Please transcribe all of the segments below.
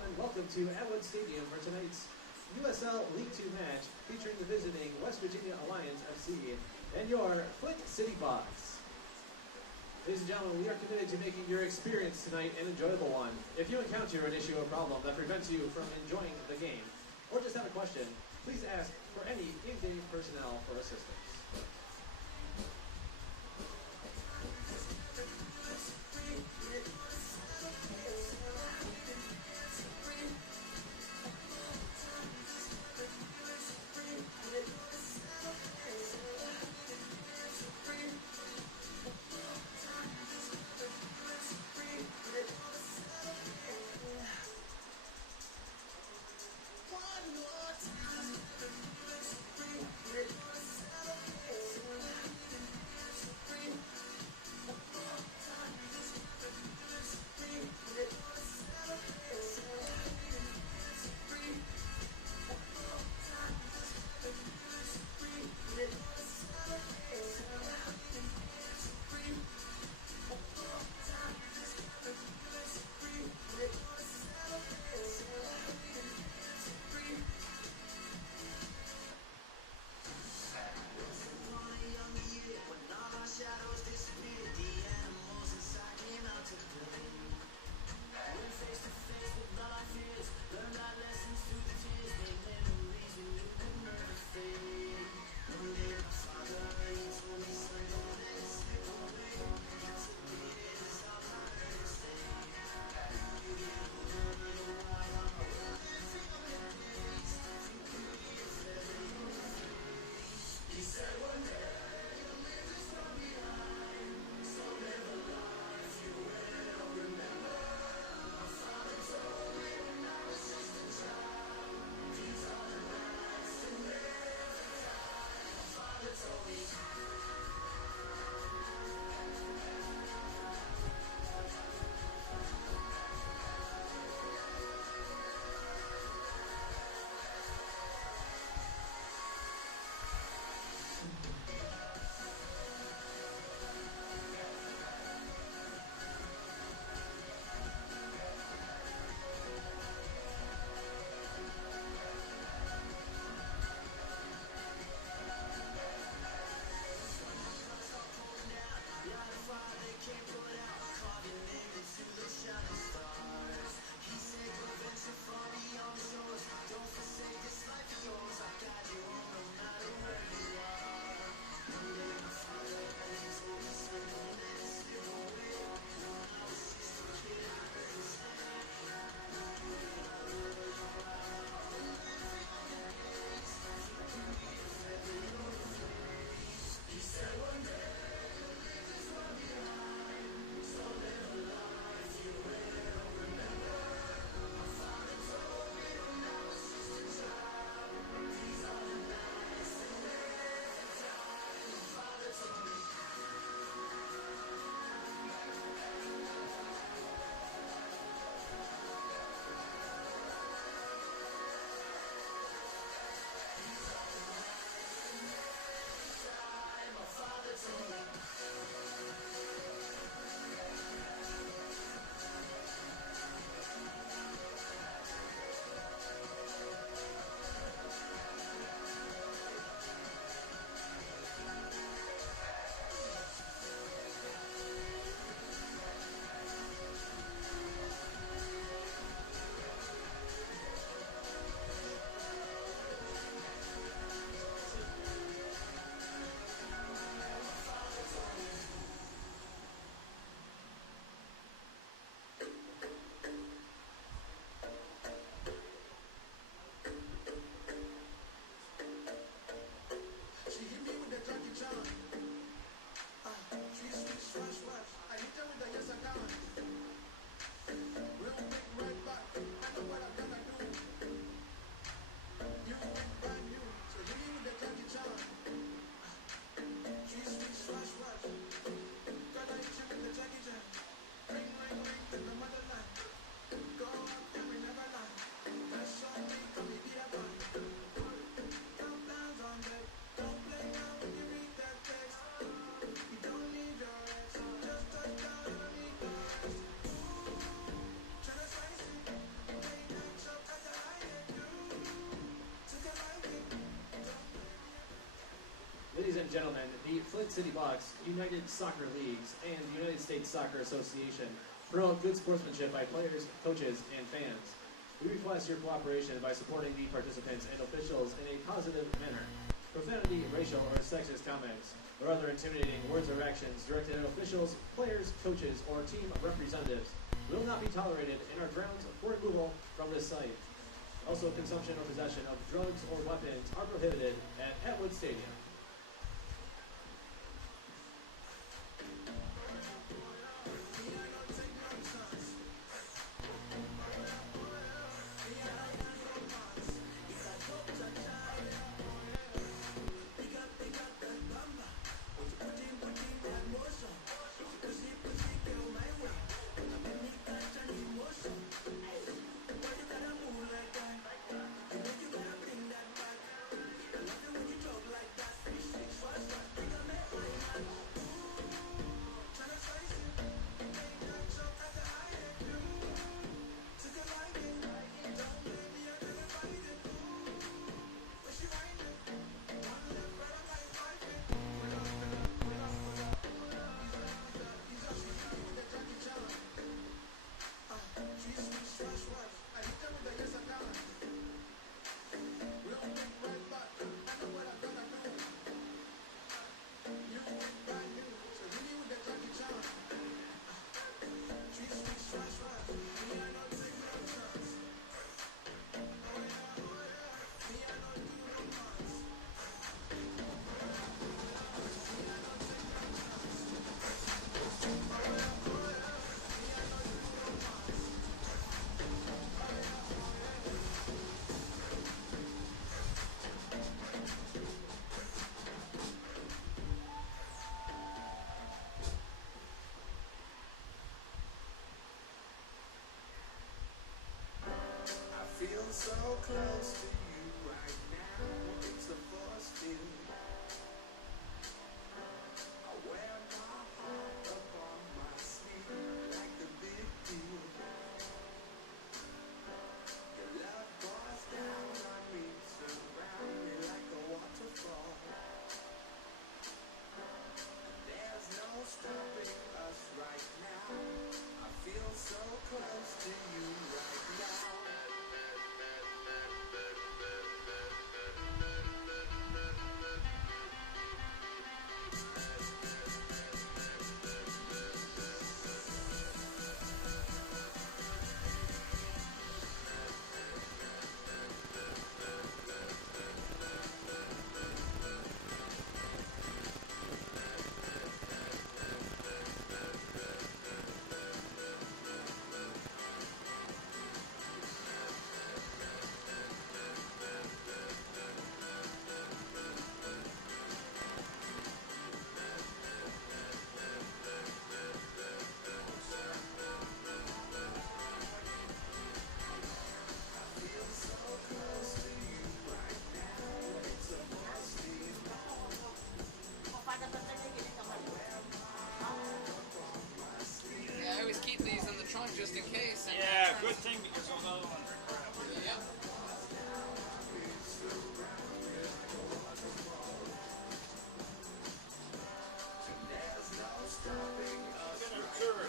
gentlemen, welcome to Atwood Stadium for tonight's USL League 2 match featuring the visiting West Virginia Alliance FC and your Flint City Bucks. Ladies and gentlemen, we are committed to making your experience tonight an enjoyable one. If you encounter an issue or problem that prevents you from enjoying the game, or just have a question, please ask for any in-game personnel for assistance. One more time. and gentlemen, the Flint City Bucks, United Soccer Leagues, and the United States Soccer Association promote good sportsmanship by players, coaches, and fans. We request your cooperation by supporting the participants and officials in a positive manner. Profanity, racial, or sexist comments, or other intimidating words or actions directed at officials, players, coaches, or team representatives will not be tolerated and are grounds for removal from this site. Also, consumption or possession of drugs or weapons are prohibited at Atwood Stadium. So close to you right now, it's a force field. I wear my heart up on my sleeve like a big deal. Your love pours down on me, surround me like a waterfall. There's no stopping us right now. I feel so close to you right now. Just in case. Yeah, good thing because those other ones are crap. Yeah. Get absurd.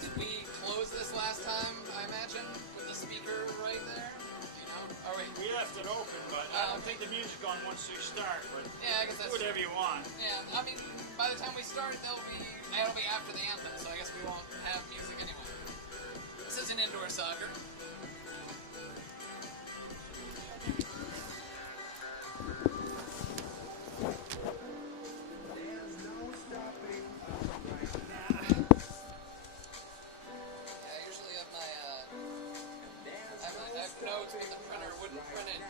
Did we close this last time, I imagine, with the speaker right there? You know? Or wait. We left it open, but I don't think the music on once you start, but Yeah, I guess that's do whatever you want. Yeah, I mean, by the time we start, it'll be after the anthem, so I guess we won't have music anyway. This is an indoor soccer. Notes, but the printer wouldn't print it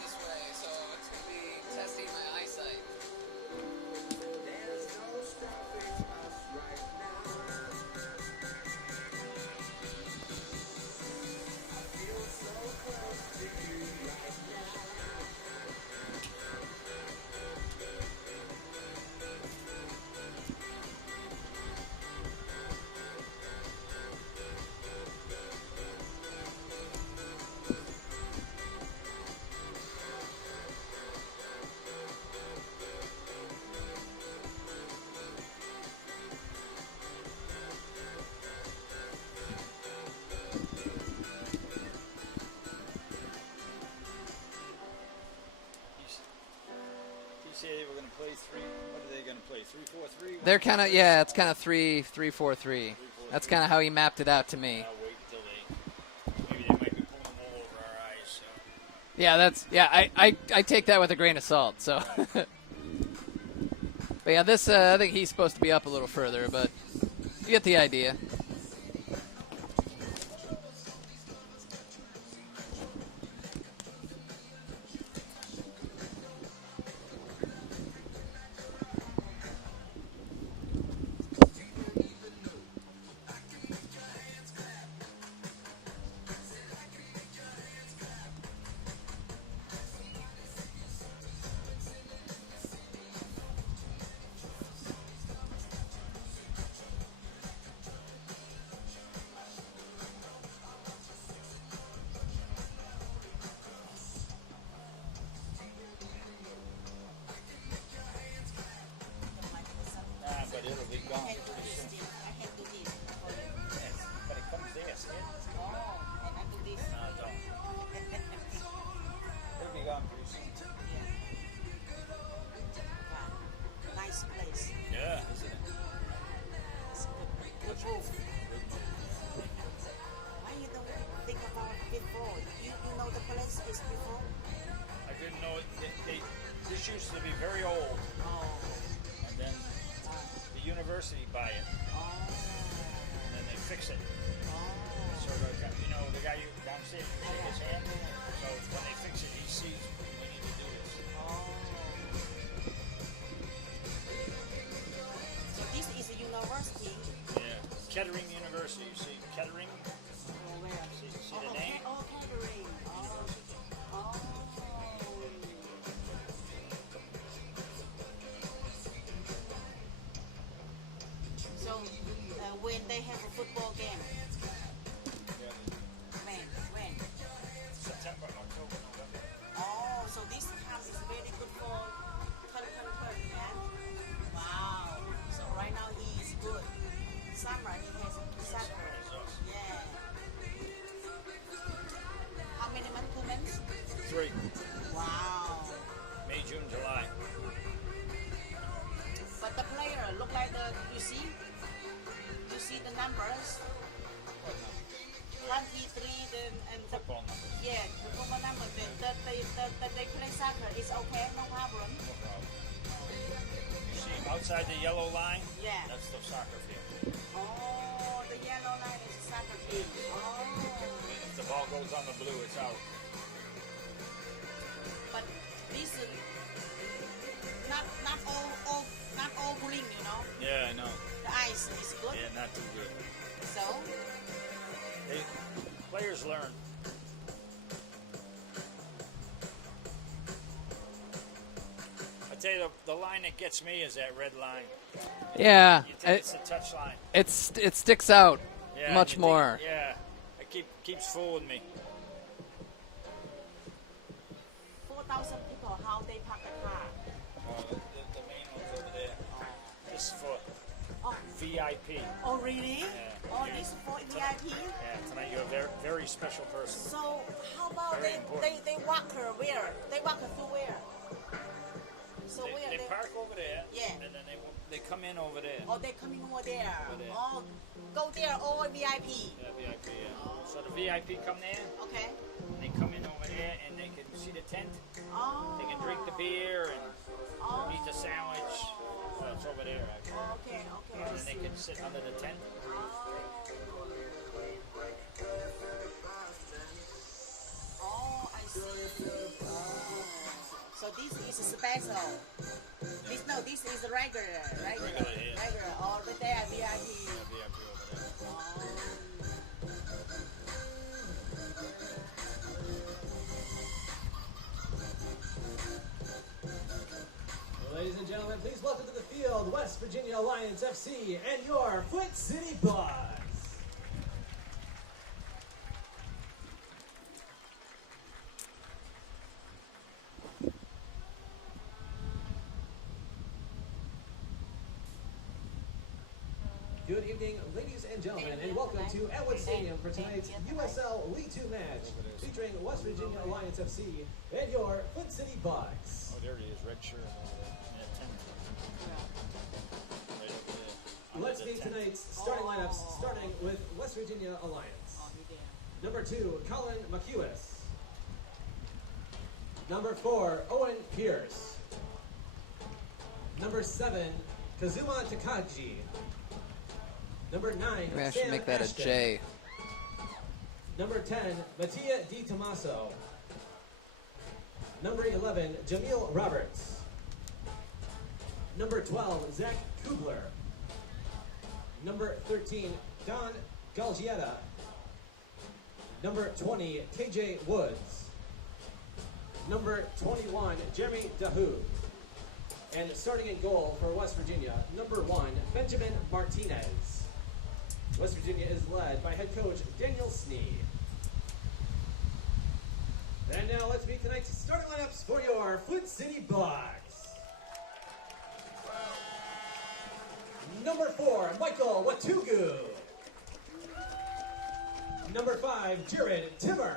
this way, so it's going to be testing my eyesight. There's no stopping us right now. say they were going to play three. What are they going to play? 3-4-3? They're kind of, yeah, it's kind of 3-4-3. That's kind of how he mapped it out to me. I'll wait until maybe they might be pulling the wool over our eyes. So. Yeah, I take that with a grain of salt. So, but yeah, this I think he's supposed to be up a little further, but you get the idea. But it'll be gone pretty soon. Yes, but it comes there, see it? No, don't. It'll be gone pretty soon. Nice place. Yeah, isn't it? Good move. Why you don't think about it before? You know the place is before? I didn't know it. This used to be very old, Oh. and then the university buy it, and then they fix it. So the guy downstairs, you shake his hand. So when they fix it, he sees we need to do this. So this is a university. Yeah, Kettering University. You see Kettering? Where? See the name? Oh, catering. Oh. So when they have a football game, Yeah. when? September, October, November. Oh, so this camp is very good for 2020, yeah? Wow. So right now he is good. Summer he has soccer. Yeah. How many months? 2 months? 3. Wow. May, June, July. But the player look like you see the numbers. 23 and the Football numbers. yeah, the football number. They play soccer. It's okay, no problem. No problem. You see outside the yellow line? Yeah. That's the soccer field. Oh, the yellow line is a soccer team. Oh. If the ball goes on the blue, it's out. But this is not all green, you know. Yeah, I know. The ice is good. Yeah, not too good. So Players learn. I tell you, the line that gets me is that red line. Yeah, You think it's the touch line. it sticks out Yeah, much you think- more. Yeah, it keeps fooling me. 4,000 people, how they park the car? The main one's over there. This is for Oh, VIP. oh really? Yeah. Oh, this is for VIP. Yeah, tonight you're a very, very special person. So how about Very they walk her where? They walk her through where? So where They park over there, Yeah. and then they come in over there. Oh, they coming over there. Over there. Oh, go there, all VIP. Yeah, VIP, yeah. So the VIP come there, Okay. and they come in over there, and they can see the tent. Oh. They can drink the beer and Oh. eat the sandwich. So it's over there, actually. Okay, okay. And then they can sit under the tent. Oh, I see. Oh. So this is special. This is regular. Regular, yeah. Regular. Over there, VIP. Yeah, VIP over there. Ladies and gentlemen, please welcome to the field West Virginia Alliance FC and your Flint City Bucks. Good evening, ladies and gentlemen, and welcome to Atwood Stadium for tonight's USL League Two match featuring West Virginia Alliance FC and your Flint City Bucks. there he is, red shirt over there. Yeah, 10. Right over there. Under Let's the meet 10. tonight's starting lineups, starting with West Virginia Alliance. Oh, he did. Number 2, Colin McEwis. Number 4, Owen Pierce. Number 7, Kazuma Takagi. Number 9, Maybe I Sam should make that Ashton. a J. Number 10, Mattia Di Tommaso. Number 11, Jamil Roberts. Number 12, Zach Kubler. Number 13, Don Galgietta. Number 20, KJ Woods. Number 21, Jeremy DeHoo. And starting in goal for West Virginia, number 1, Benjamin Martinez. West Virginia is led by head coach Daniel Snee. And now let's meet tonight's starting lineups for your Flint City Bucks. Number 4, Michael Watugu. Number 5, Jared Timmer.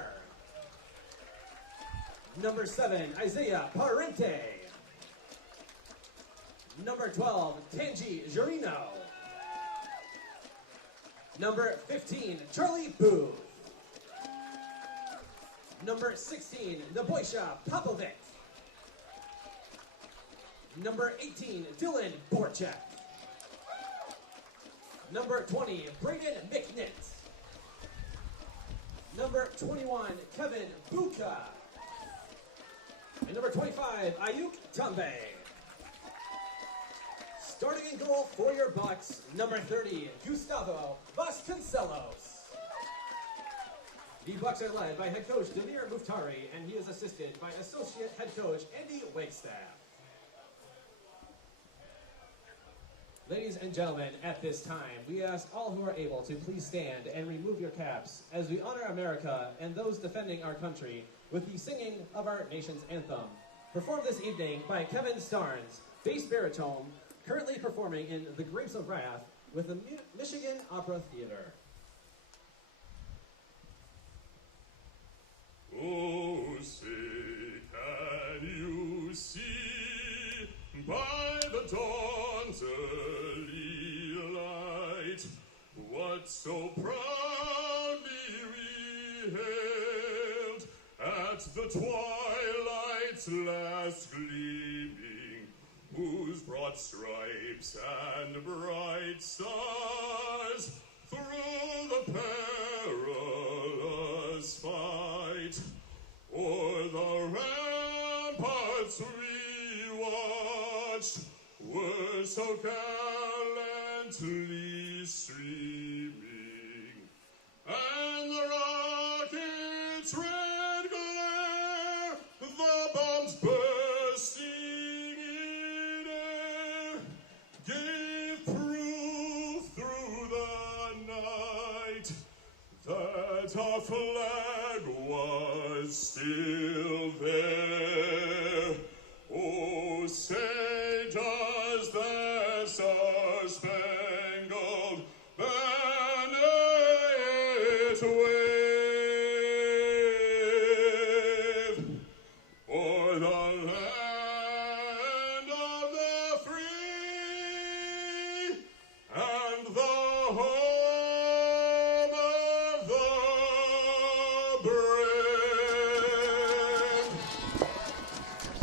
Number 7, Isaiah Parente. Number 12, Tanji Jurino. Number 15, Charlie Booth. Number 16, Naboisha Popovic. Number 18, Dylan Borchak. Number 20, Braden McNitt. Number 21, Kevin Buka. And number 25, Ayuk Tambe. Starting in goal for your Bucks, number 30, Gustavo Vasconcelos. The Bucks are led by head coach Demir Muftari, and he is assisted by associate head coach Andy Wagstaff. Ladies and gentlemen, at this time, we ask all who are able to please stand and remove your caps as we honor America and those defending our country with the singing of our nation's anthem. Performed this evening by Kevin Starnes, bass baritone, currently performing in The Grapes of Wrath with the Michigan Opera Theater. Oh, say, can you see by the dawn's early light what so proudly we hailed at the twilight's last gleaming, whose broad stripes and bright stars through the perilous fight o'er the ramparts we watched were so gallantly streaming, and the rocket's red glare, the bombs bursting in air, gave proof through the night that our flag was still there. Oh, say does the star-spangled banner yet wave o'er the land of the free and the home of the brave?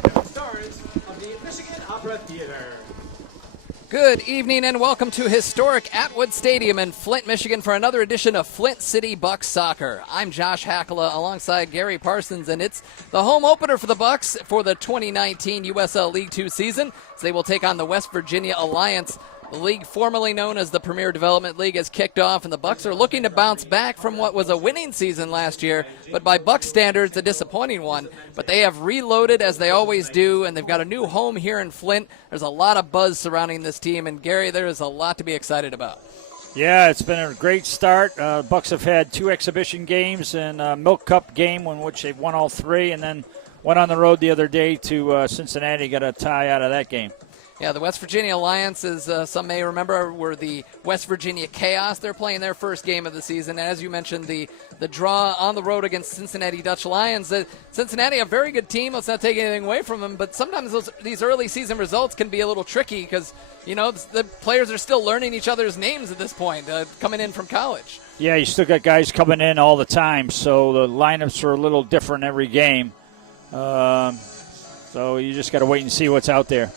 Kevin Starnes of the Michigan Opera Theater. Good evening and welcome to historic Atwood Stadium in Flint, Michigan for another edition of Flint City Bucks Soccer. I'm Josh Hackala alongside Gary Parsons, and it's the home opener for the Bucks for the 2019 USL League Two season, as they will take on the West Virginia Alliance. The league, formerly known as the Premier Development League, has kicked off, and the Bucks are looking to bounce back from what was a winning season last year, but by Bucks standards, a disappointing one. But they have reloaded, as they always do, and they've got a new home here in Flint. There's a lot of buzz surrounding this team, and Gary, there is a lot to be excited about. Yeah, it's been a great start. Bucks have had 2 exhibition games and a Milk Cup game in which they've won all 3, and then went on the road the other day to Cincinnati, got a tie out of that game. Yeah, the West Virginia Alliance, as some may remember, were the West Virginia Chaos. They're playing their first game of the season. As you mentioned, the draw on the road against Cincinnati Dutch Lions. Cincinnati, a very good team. Let's not take anything away from them, but sometimes these early season results can be a little tricky because, the players are still learning each other's names at this point, coming in from college. Yeah, you still got guys coming in all the time, so the lineups are a little different every game. So you just got to wait and see what's out there.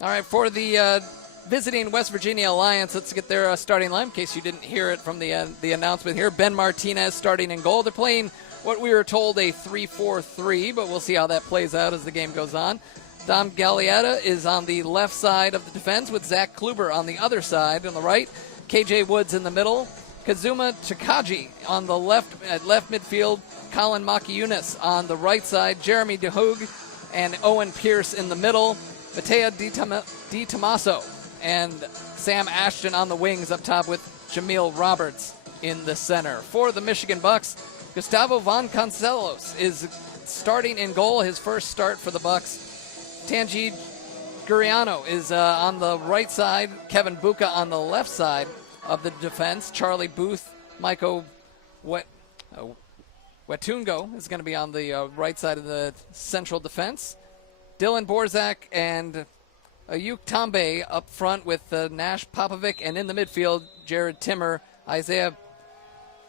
All right, for the visiting West Virginia Alliance, let's get their starting line in case you didn't hear it from the announcement here. Ben Martinez starting in goal. They're playing what we were told a 3-4-3, but we'll see how that plays out as the game goes on. Dom Gallietta is on the left side of the defense with Zach Kluber on the other side on the right. KJ Woods in the middle. Kazuma Chikaji on the left midfield. Colin Makiunas on the right side. Jeremy DeHoog and Owen Pierce in the middle. Matea Di Tommaso and Sam Ashton on the wings up top with Jameel Roberts in the center. For the Michigan Bucks, Gustavo Von Concelos is starting in goal, his first start for the Bucks. Tanji Guriano is on the right side. Kevin Buka on the left side of the defense. Charlie Booth, Michael Wetungo is going to be on the right side of the central defense. Dylan Borzak and Ayuk Tambe up front with Nash Popovic, and in the midfield, Jared Timmer, Isaiah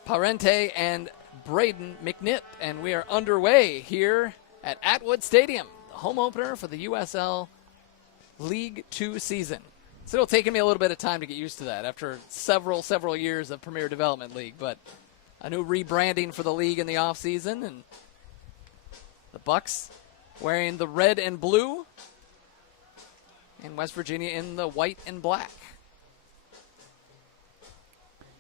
Parente, and Braden McNitt. And we are underway here at Atwood Stadium, the home opener for the USL League 2 season. It's still taking me a little bit of time to get used to that after several years of Premier Development League, but a new rebranding for the league in the offseason, and the Bucks wearing the red and blue, and West Virginia in the white and black.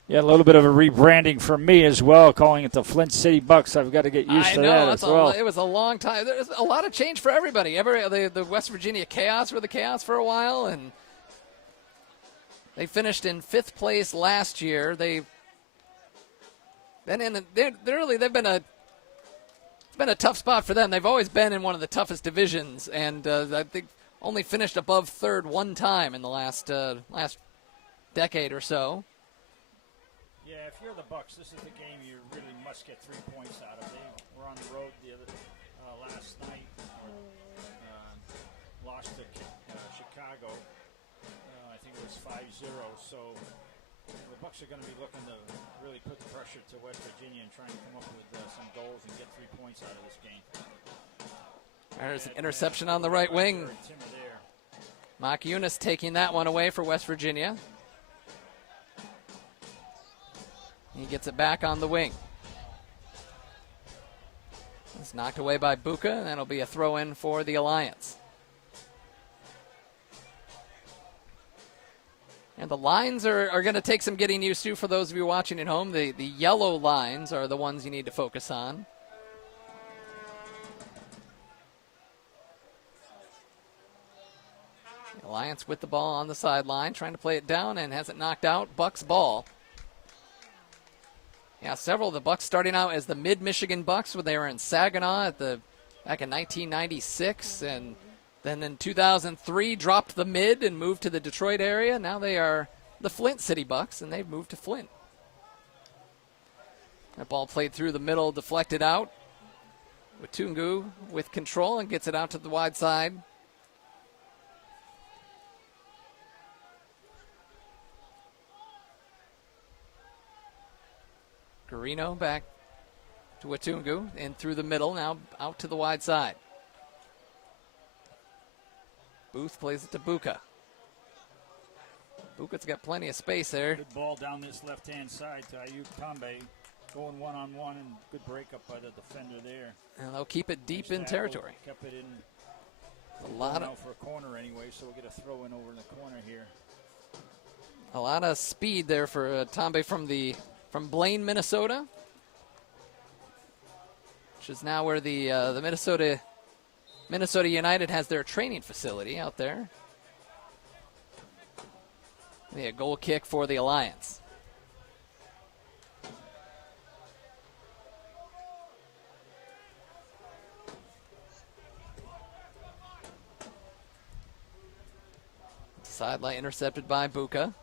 Yeah, a little bit of a rebranding for me as well, calling it the Flint City Bucks. I've got to get used to that as well. It was a long time. There's a lot of change for everybody. The West Virginia Chaos were the Chaos for a while, and they finished in 5th place last year. They've been a tough spot for them. They've always been in one of the toughest divisions, and I think only finished above 3rd one time in the last decade or so. Yeah, if you're the Bucks, this is the game you really must get 3 points out of. They were on the road last night, lost to Chicago. I think it was 5-0. So the Bucks are going to be looking to really put the pressure to West Virginia and try and come up with some goals and get 3 points out of this game. There's an interception on the right wing. Mock Eunice taking that one away for West Virginia. He gets it back on the wing. It's knocked away by Buka, and that'll be a throw-in for the Alliance. And the lines are going to take some getting used to for those of you watching at home. The yellow lines are the ones you need to focus on. The Alliance with the ball on the sideline, trying to play it down and has it knocked out. Bucks ball. Yeah, several of the Bucks starting out as the Mid-Michigan Bucks when they were in Saginaw back in 1996, and then in 2003 dropped the Mid and moved to the Detroit area. Now they are the Flint City Bucks, and they've moved to Flint. That ball played through the middle, deflected out. Watungu with control and gets it out to the wide side. Garino back to Watungu and through the middle, now out to the wide side. Booth plays it to Buka. Buka's got plenty of space there. Good ball down this left-hand side to Ayuk Tambe, going one-on-one, and good breakup by the defender there. And they'll keep it deep in territory. Kept it in. A lot out for a corner anyway, so we'll get a throw in over in the corner here. A lot of speed there for Tambe from Blaine, Minnesota, which is now where the Minnesota United has their training facility out there. A goal kick for the Alliance. Sideline intercepted by Buka.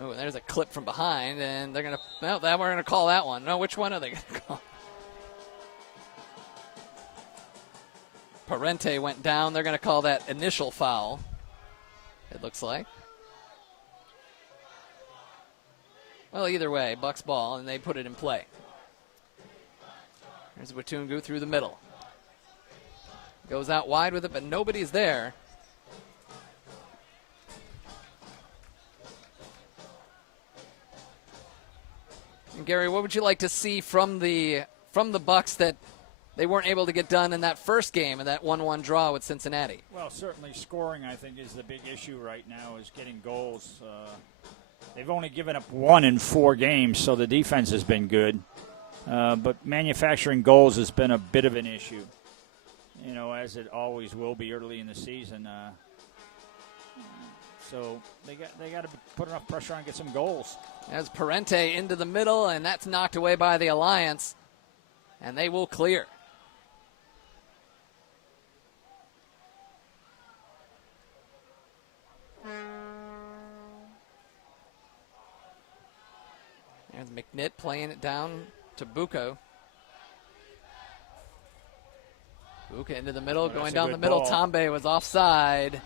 Oh, there's a clip from behind, and they're going to, well, we're going to call that one. No, which one are they going to call? Parente went down. They're going to call that initial foul, it looks like. Well, either way, Bucks ball, and they put it in play. There's Watungu through the middle. Goes out wide with it, but nobody's there. And Gary, what would you like to see from the Bucks that they weren't able to get done in that first game and that 1-1 draw with Cincinnati? Well, certainly scoring, I think, is the big issue right now, is getting goals. They've only given up 1 in 4 games, so the defense has been good. But manufacturing goals has been a bit of an issue, you know, as it always will be early in the season. So they got to put enough pressure on and get some goals. As Parente into the middle, and that's knocked away by the Alliance, and they will clear. There's McNitt playing it down to Buko. Buka into the middle, going down the middle. Tambe was offside.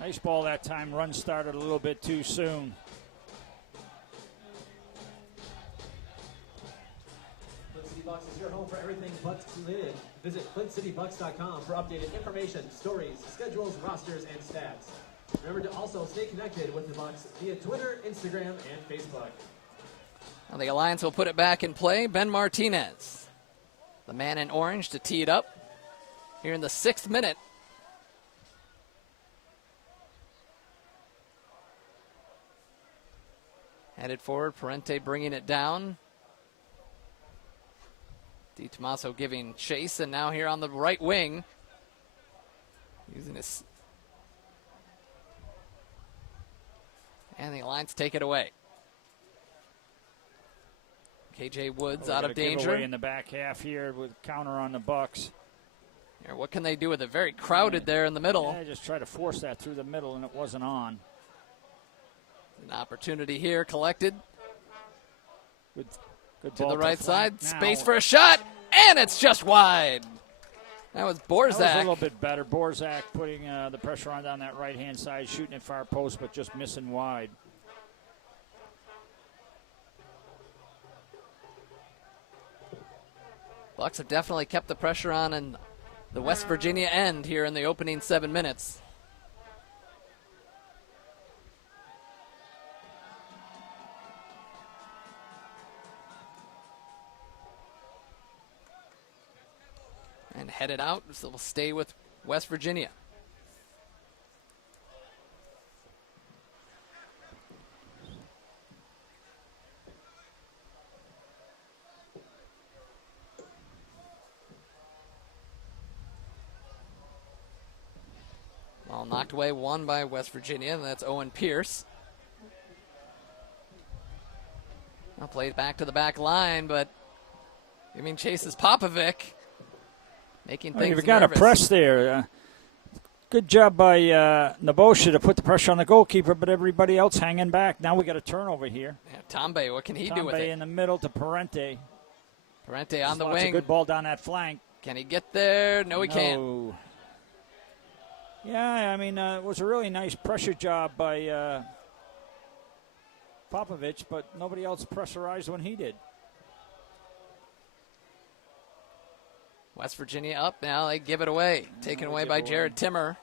Nice ball that time. Run started a little bit too soon. Flint City Bucks is your home for everything Bucks related. Visit flintcitybucks.com for updated information, stories, schedules, rosters, and stats. Remember to also stay connected with the Bucks via Twitter, Instagram, and Facebook. Now the Alliance will put it back in play. Ben Martinez, the man in orange, to tee it up here in the 6th minute. Headed forward, Parente bringing it down. Di Tommaso giving chase, and now here on the right wing, using his, and the Alliance take it away. KJ Woods out of danger. Giveaway in the back half here with counter on the Bucks. Here, what can they do with it? Very crowded there in the middle. Yeah, just try to force that through the middle, and it wasn't on. An opportunity here collected. Good To ball the right side. Now. Space for a shot, and it's just wide. That was Borzak. That was a little bit better. Borzak putting the pressure on down that right-hand side, shooting at far post, but just missing wide. Bucks have definitely kept the pressure on in the West Virginia end here in the opening 7 minutes. And headed out, so we'll stay with West Virginia. Ball knocked away, one by West Virginia, and that's Owen Pierce. Now played back to the back line, but giving chase is Popovic. Making things You've got nervous. a press there. Good job by Nebosha to put the pressure on the goalkeeper, but everybody else hanging back. Now we got a turnover here. Yeah, Tambe, what can he do with Tambe it? in the middle to Parente. Parente on the Slots a wing. good ball down that flank. Can he get there? No, he can't. Yeah, I mean, it was a really nice pressure job by Popovich, but nobody else pressurized when he did. West Virginia up now. They give it away. Taken away by Jared Timmer.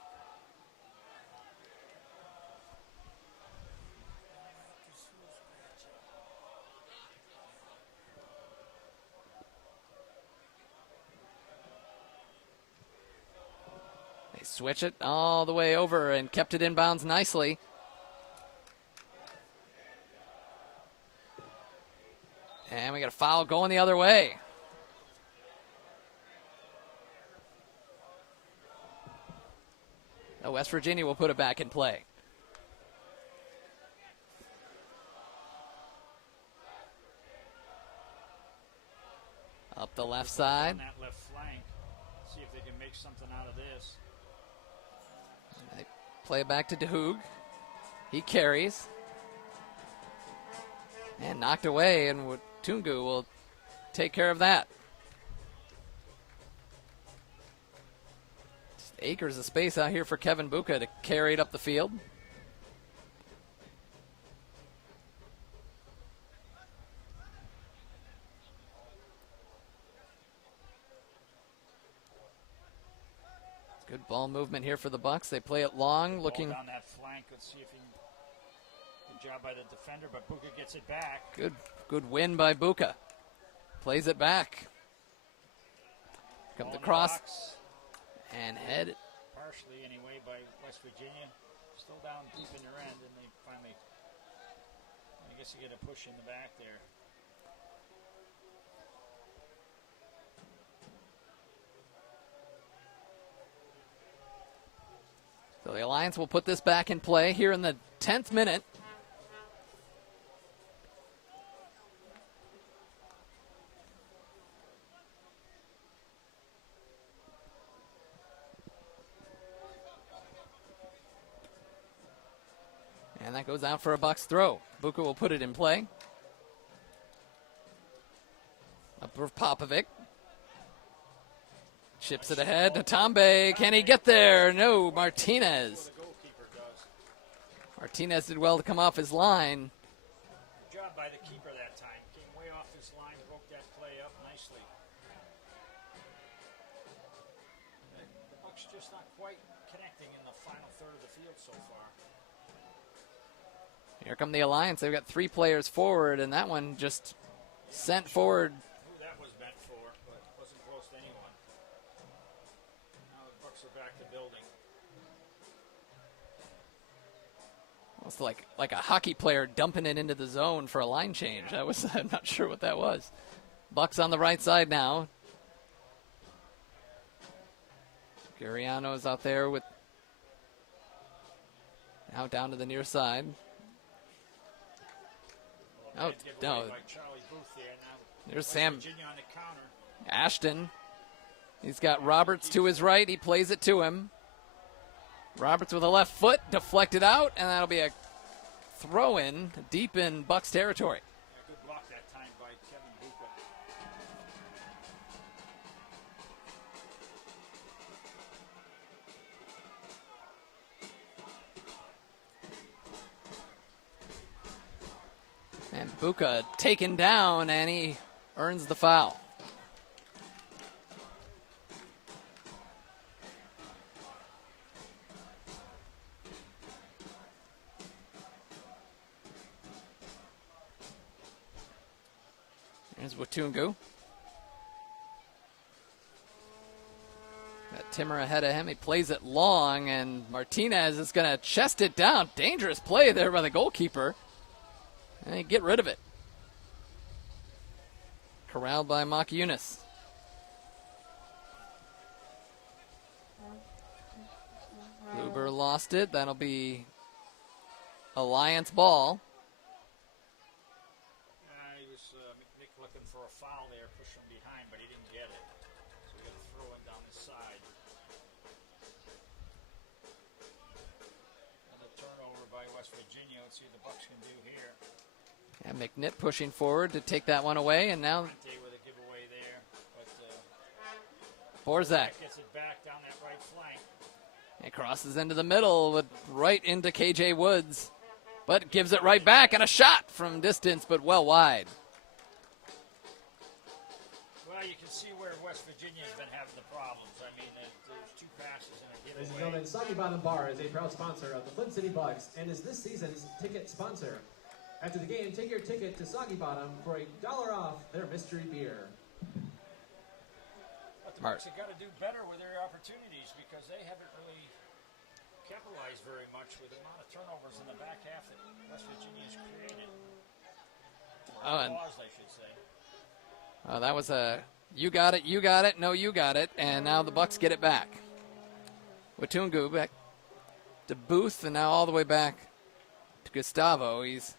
They switch it all the way over and kept it inbounds nicely. And we got a foul going the other way. West Virginia will put it back in play. Up the left side. On that left flank. See if they can make something out of this. They play it back to DeHoog. He carries. And knocked away, and Tungu will take care of that. Just acres of space out here for Kevin Buka to carry it up the field. Good ball movement here for the Bucks. They play it long, looking down that flank. Let's see if he can. Good job by the defender, but Buka gets it back. Good win by Buka. Plays it back. Comes across and head. Partially anyway by West Virginia. Still down deep in their end, and they finally. I guess you get a push in the back there. So the Alliance will put this back in play here in the 10th minute. And that goes out for a Bucks throw. Buka will put it in play. Up for Popovic. Chips it ahead to Tombe. Can he get there? No, Martinez. Martinez did well to come off his line. Good job by the keeper that time. Came way off his line, broke that play up nicely. The Bucks just not quite connecting in the final third of the field so far. Here come the Alliance. They've got 3 players forward, and that one just sent forward. Who that was meant for, but wasn't close to anyone. Now the Bucks are back to building. It's like a hockey player dumping it into the zone for a line change. That was, I'm not sure what that was. Bucks on the right side now. Gariano's out there with now down to the near side. Oh, no. There's Sam Ashton. He's got Roberts to his right. He plays it to him. Roberts with a left foot, deflected out, and that'll be a throw-in deep in Bucks territory. Yeah, good block that time by Kevin Buka. And Buka taken down, and he earns the foul. Here's Watungu. Got Timmer ahead of him. He plays it long, and Martinez is going to chest it down. Dangerous play there by the goalkeeper. And they get rid of it. Corralled by Makiunas. Luber lost it. That'll be Alliance ball. He was Nick looking for a foul there, push from behind, but he didn't get it. So we got to throw it down the side. And a turnover by West Virginia. Let's see what the Bucks can do here. And McNitt pushing forward to take that one away, and now With a giveaway there, but Borzak. gets it back down that right flank. It crosses into the middle, but right into KJ Woods, but gives it right back, and a shot from distance, but well wide. Well, you can see where West Virginia's been having the problems. I mean, there's 2 passes and a Ladies and giveaway. gentlemen, Soggy Bottom Bar is a proud sponsor of the Flint City Bucks and is this season's ticket sponsor. After the game, take your ticket to Soggy Bottom for $1 off their mystery beer. But the Bucks have got to do better with their opportunities because they haven't really capitalized very much with the amount of turnovers in the back half that West Virginia's created. Caused, I should say. That was a you got it, no, you got it, and now the Bucks get it back. Watungu back to Booth, and now all the way back to Gustavo. He's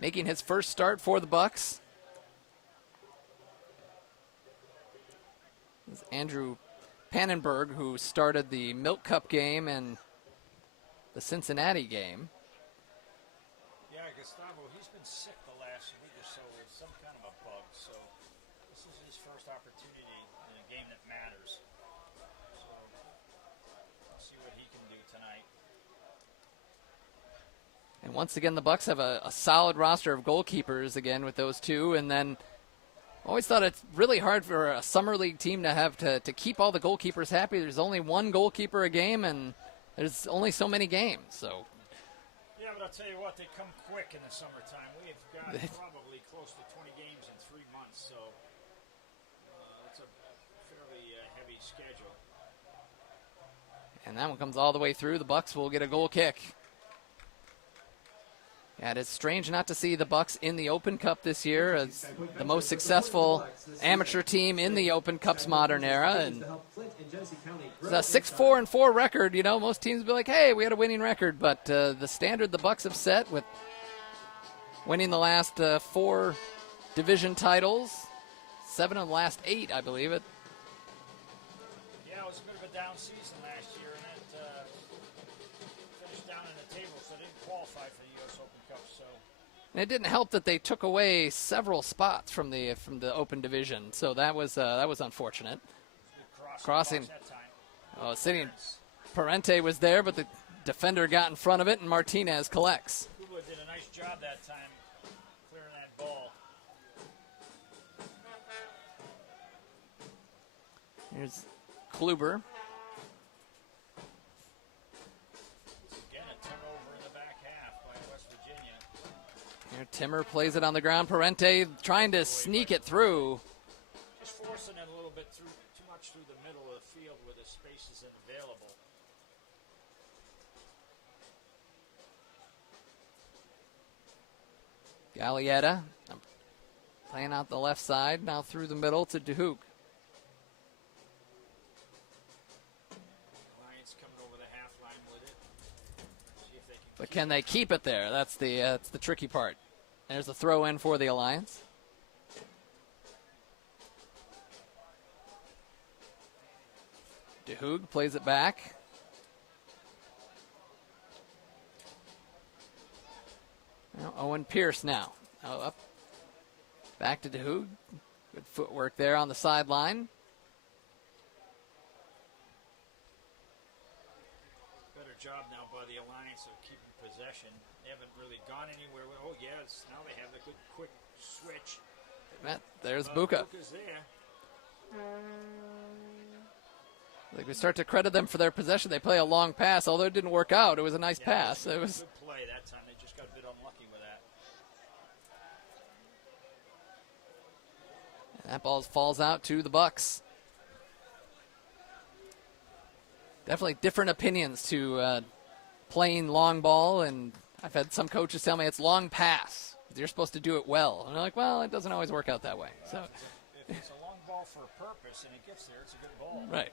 making his first start for the Bucks. This is Andrew Pannenberg, who started the Milk Cup game and the Cincinnati game. Yeah, Gustavo, he's been sick the last week or so with some kind of a bug, so this is his first opportunity in a game that matters. So, let's see what he can do tonight. And once again, the Bucks have a solid roster of goalkeepers again with those two. And then always thought it's really hard for a summer league team to have to keep all the goalkeepers happy. There's only one goalkeeper a game, and there's only so many games. So Yeah, but I'll tell you what, they come quick in the summertime. We have got probably close to 20 games in 3 months, so it's a fairly heavy schedule. and that one comes all the way through. The Bucks will get a goal kick. Yeah, it is strange not to see the Bucks in the Open Cup this year as the most successful amateur team in the Open Cup's modern era. And it's a 6-4-4 record. You know, most teams be like, hey, we had a winning record. But the standard the Bucks have set with winning the last 4 division titles, 7 of the last 8, I believe it. Yeah, it was a bit of a down season last year, and it finished down in the table, so they didn't qualify for the U.S. Open Cup. So. And it didn't help that they took away several spots from the Open division, so that was unfortunate. Crossing. That time. Oh, sitting. Parente was there, but the defender got in front of it, and Martinez collects. Kubler did a nice job that time clearing that ball. Here's Kluber. Again, a turnover in the back half by West Virginia. Here Timmer plays it on the ground. Parente trying to sneak it through. Just forcing it a little bit too much through the middle of the field where the space isn't available. Gallietta playing out the left side, now through the middle to DeHook. Lions coming over the half line with it. See if they can But can they keep it there? That's the tricky part. There's a throw in for the Alliance. DeHoog plays it back. Now, Owen Pierce now. Oh, up. Back to DeHoog. Good footwork there on the sideline. better job now by the Alliance of keeping possession. They haven't really gone anywhere. Oh, yes, now they have a good quick switch. There's Buka. Buka's there. Like we start to credit them for their possession. They play a long pass, although it didn't work out. It was a nice pass. It was good play that time. They just got a bit unlucky with that. and that ball falls out to the Bucks. Definitely different opinions to playing long ball, and I've had some coaches tell me it's long pass. You're supposed to do it well. And I'm like, well, it doesn't always work out that way. So if it's a long ball for a purpose and it gets there, it's a good ball. right.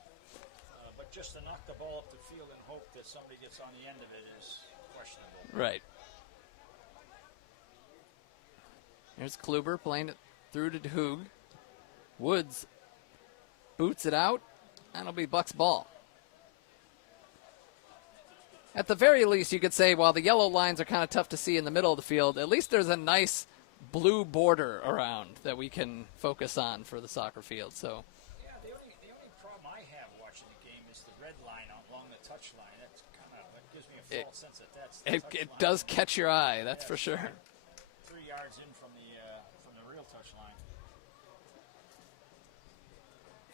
But just to knock the ball up the field and hope that somebody gets on the end of it is questionable. Right. There's Kluber playing it through to DeHoog. Woods boots it out, and it'll be Bucks ball. At the very least, you could say, while the yellow lines are kind of tough to see in the middle of the field, at least there's a nice blue border around that we can focus on for the soccer field. So. Yeah, the only problem I have watching the game is the red line along the touch line. That's that gives me a false sense that that's the touch It line. does catch your eye, that's for sure. 3 yards in from the real touch line.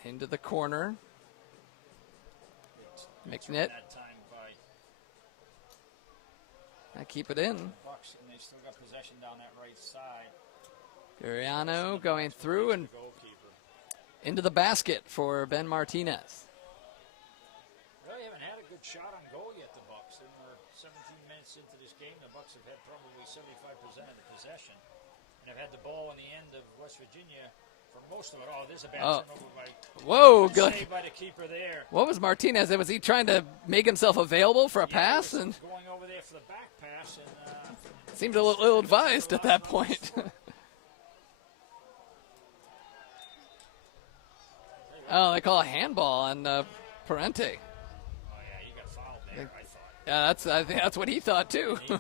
Into the corner. McNitt. That time by I keep it in. Bucks, and they still got possession down that right side. Guriano going through and The goalkeeper. into the basket for Ben Martinez. Really haven't had a good shot on goal yet, the Bucks. And we're 17 minutes into this game. The Bucks have had probably 75% of the possession, and have had the ball in the end of West Virginia for most of it. Oh, there's a bad turnover by. Whoa, Good good. save by the keeper there. What was Martinez? Was he trying to make himself available for a pass? He was And going over there for the back pass, and seemed a little ill-advised at that point. Oh, they call a handball on Parente. oh yeah, he got fouled there. I thought. Yeah, I think that's what he thought too. He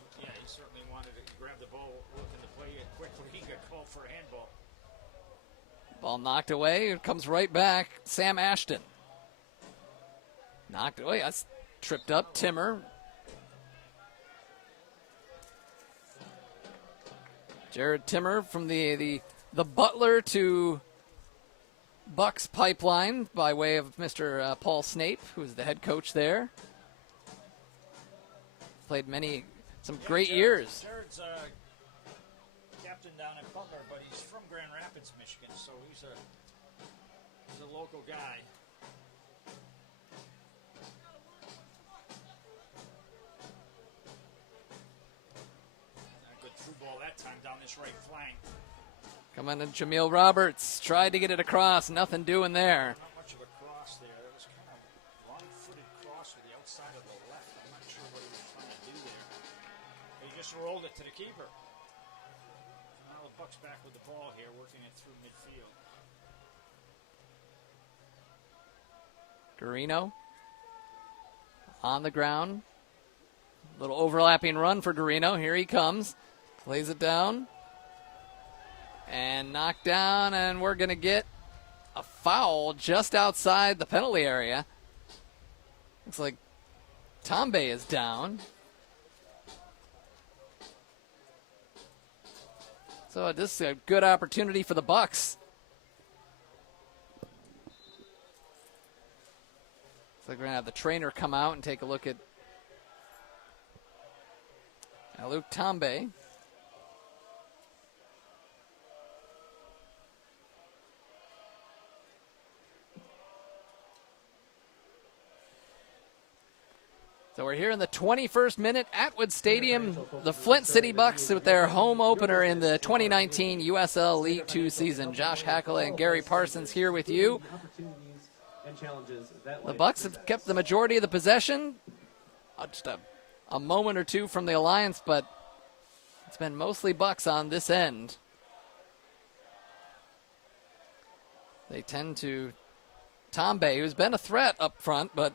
certainly wanted to grab the ball, looking to play it quickly. He got called for a handball. Ball knocked away. It comes right back. Sam Ashton. Knocked away. That's tripped up. Timmer. Jared Timmer from the Butler to Bucks pipeline by way of Mr. Paul Snape, who's the head coach there. Played some great years. Jared's captain down at Butler, but he's from Grand Rapids, Michigan, so he's a local guy. A good through ball that time down this right flank. Coming in, Jameel Roberts tried to get it across. Nothing doing there. Not much of a cross there. That was kind of wrong-footed cross with the outside of the left. I'm not sure what he was trying to do there. He just rolled it to the keeper. Now the Bucks back with the ball here, working it through midfield. Garino on the ground. Little overlapping run for Garino. Here he comes. Plays it down. And knocked down, and we're going to get a foul just outside the penalty area. Looks like Tombe is down. So this is a good opportunity for the Bucks. Looks like we're going to have the trainer come out and take a look at Luke Tombe. So we're here in the 21st minute, Atwood Stadium. The Flint City Bucks with their home opener in the 2019 USL League 2 season. Josh Hackle and Gary Parsons here with you. The Bucks have kept the majority of the possession. Just a moment or two from the Alliance, but it's been mostly Bucks on this end. They tend to Tombe, who's been a threat up front, but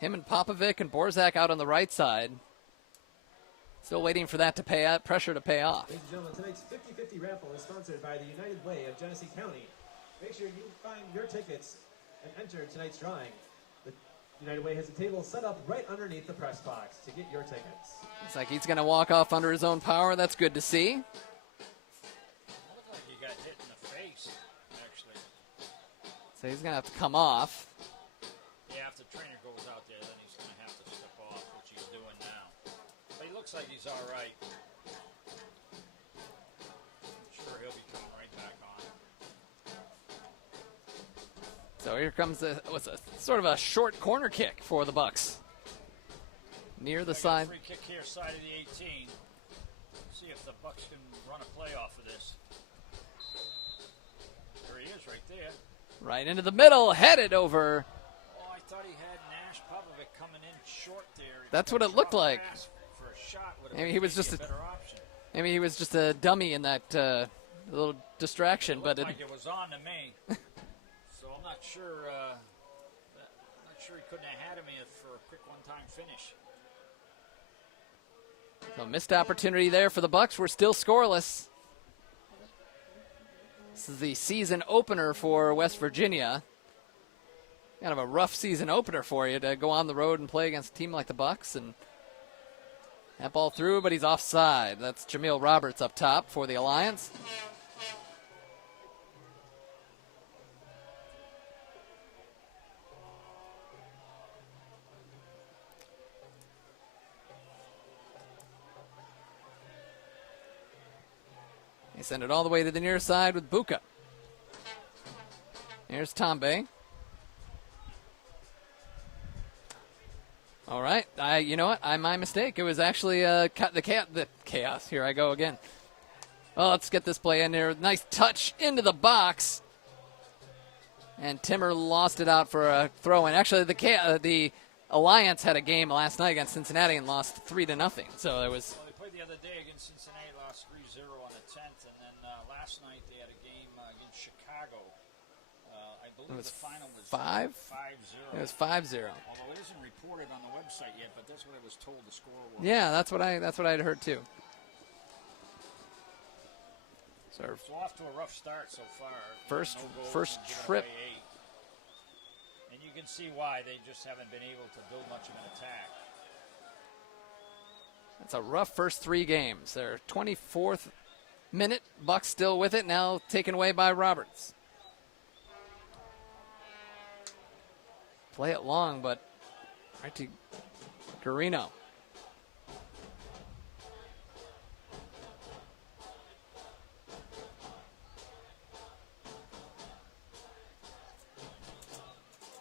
him and Popovic and Borzak out on the right side. Still waiting for that to pay out, pressure to pay off. Ladies and gentlemen, tonight's 50-50 raffle is sponsored by the United Way of Genesee County. Make sure you find your tickets and enter tonight's drawing. The United Way has a table set up right underneath the press box to get your tickets. Looks like he's going to walk off under his own power. That's good to see. It looked like he got hit in the face, actually. So he's going to have to come off. Yeah, if the trainer goes out there, then he's going to have to step off, which he's doing now. But he looks like he's all right. I'm sure he'll be coming right back on. So here comes a sort of a short corner kick for the Bucks. Near the side. Free kick here, side of the 18. See if the Bucks can run a play off of this. There he is, right there. Right into the middle, headed over. Oh, I thought he had Nash Popovic coming in short there. That's what it looked like. For a shot would have Maybe been he was just a better option. Maybe he was just a dummy in that little distraction, It but looked like it was on to me. So I'm not sure. He couldn't have had him for a quick one-time finish. So missed opportunity there for the Bucks. We're still scoreless. This is the season opener for West Virginia. Kind of a rough season opener for you to go on the road and play against a team like the Bucks. And that ball through, but he's offside. That's Jameel Roberts up top for the Alliance. They send it all the way to the near side with Buka. Here's Tombe. All right, you know what? My mistake. It was actually the chaos. Here I go again. Well, let's get this play in there. Nice touch into the box, and Timmer lost it out for a throw in. Actually, the Alliance had a game last night against Cincinnati and lost 3-0. So it was. Well, they played the other day against Cincinnati, lost 3-0 on the 10th, and then last night they had a game against Chicago. I believe the final was 5-0. 5-0. It was 5-0. Although it isn't reported reported on the website yet, but that's what I was told the score was. Yeah, that's what I'd heard too. Serve. So off to a rough start so far. First No goals first and giving trip. away 8. And you can see why they just haven't been able to build much of an attack. That's a rough first 3 games. Their 24th minute, Bucks still with it, now taken away by Roberts. Play it long, but right to Garino.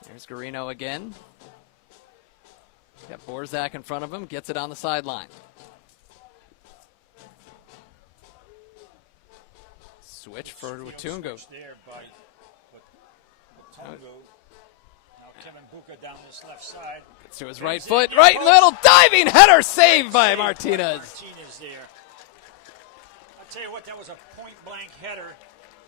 There's Garino again. Got Borzak in front of him, gets it on the sideline. Switch for Watungo. Switch there by Watungo. Now Kevin Buka down this left side. Gets to his right foot, right in the middle, diving header saved by Martinez. Martinez there. I'll tell you what, that was a point-blank header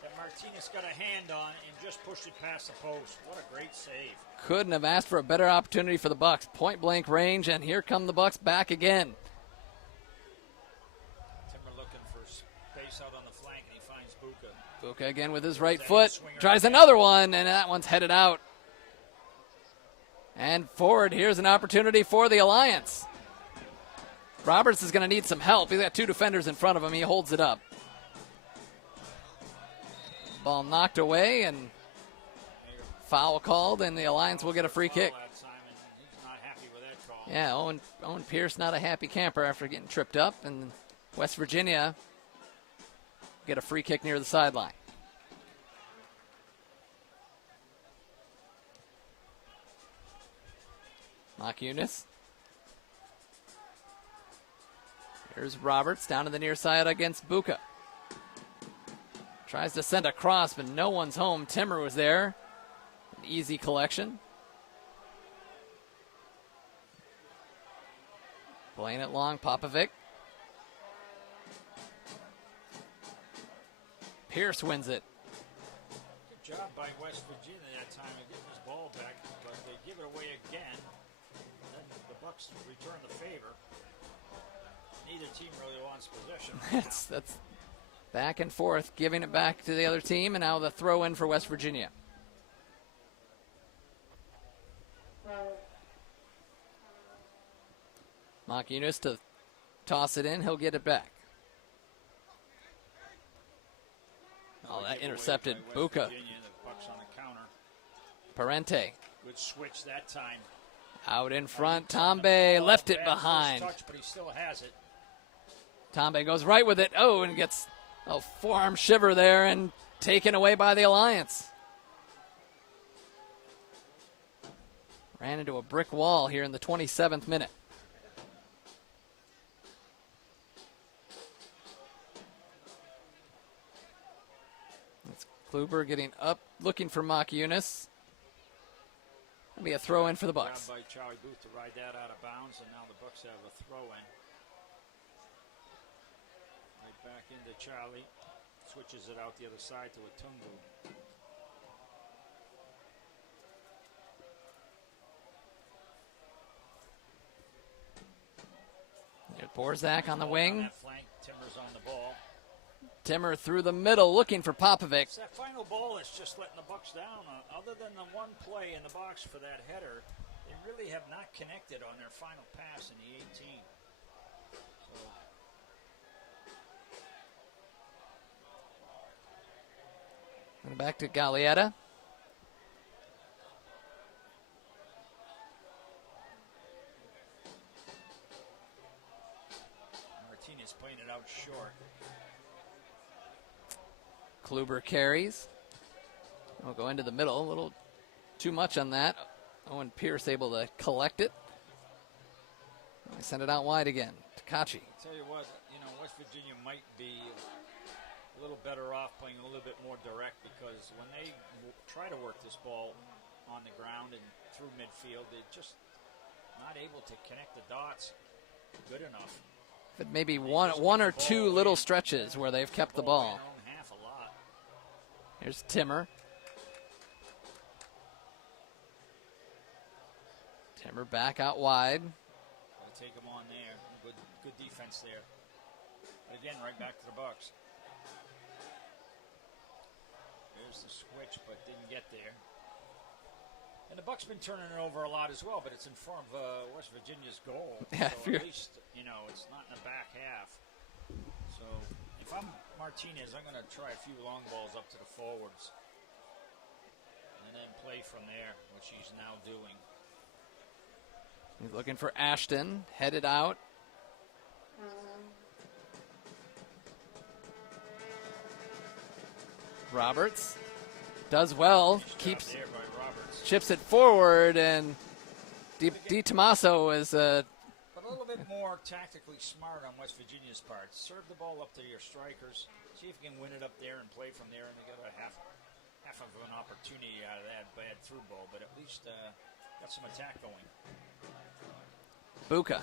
that Martinez got a hand on and just pushed it past the post. What a great save. Couldn't have asked for a better opportunity for the Bucks. Point blank range, and here come the Bucks back again. Timber looking for space out on the flank, and he finds Buka. Buka again with his right foot. Tries another one, and that one's headed out. And forward, here's an opportunity for the Alliance. Roberts is going to need some help. He's got 2 defenders in front of him. He holds it up. Ball knocked away, and foul called, and the Alliance will get a free kick. He's not happy with that call. Yeah, Owen Pierce not a happy camper after getting tripped up, and West Virginia get a free kick near the sideline. Mock Eunice. Here's Roberts down to the near side against Buka. Tries to send a cross, but no one's home. Timmer was there. An easy collection. Playing it long, Popovic. Pierce wins it. Good job by West Virginia that time of getting this ball back, but they give it away again. Then the Bucks return the favor. Neither team really wants possession. That's back and forth, giving it back to the other team, and now the throw in for West Virginia. Mock Eunice to toss it in. He'll get it back. Oh, that intercepted Buka. The Bucks on the counter. Parente Good switch that time. out in front. Tombe left it Bad first behind. touch, but he still has it. Tombe goes right with it. Oh, and gets a forearm shiver there and taken away by the Alliance. Ran into a brick wall here in the 27th minute. It's Kluber getting up, looking for Mock Eunice. That'll be a throw in for the Bucks. Grabbed by Charlie Booth to ride that out of bounds, and now the Bucks have a throw in. Right back into Charlie. Switches it out the other side to Watungo. There's Borzak on the wing. On that flank, Timmer's on the ball. Timmer through the middle, looking for Popovic. It's that final ball that's just letting the Bucks down. Other than the one play in the box for that header, they really have not connected on their final pass in the 18. So And back to Gallietta. Martinez playing it out short. Kluber carries. We'll go into the middle. A little too much on that. Owen Pierce able to collect it. They send it out wide again. Takachi. Tell you what, West Virginia might be a little better off playing a little bit more direct, because when they try to work this ball on the ground and through midfield, they're just not able to connect the dots good enough. But maybe one or two little stretches where they've kept the ball. In their own half a lot. Here's Timmer. Timber back out wide. Gotta take him on there. Good defense there. But again, right back to the Bucks. There's the switch, but didn't get there. And the Bucks been turning it over a lot as well, but it's in front of West Virginia's goal. Yeah, so at least, it's not in the back half. So if I'm Martinez, I'm going to try a few long balls up to the forwards. And then play from there, which he's now doing. He's looking for Ashton, headed out. Roberts does well, keeps There by Roberts. chips it forward, and Di Tommaso is But a little bit more tactically smart on West Virginia's part. Serve the ball up to your strikers. See if you can win it up there and play from there. And they got a half of an opportunity out of that bad through ball, but at least got some attack going. Buka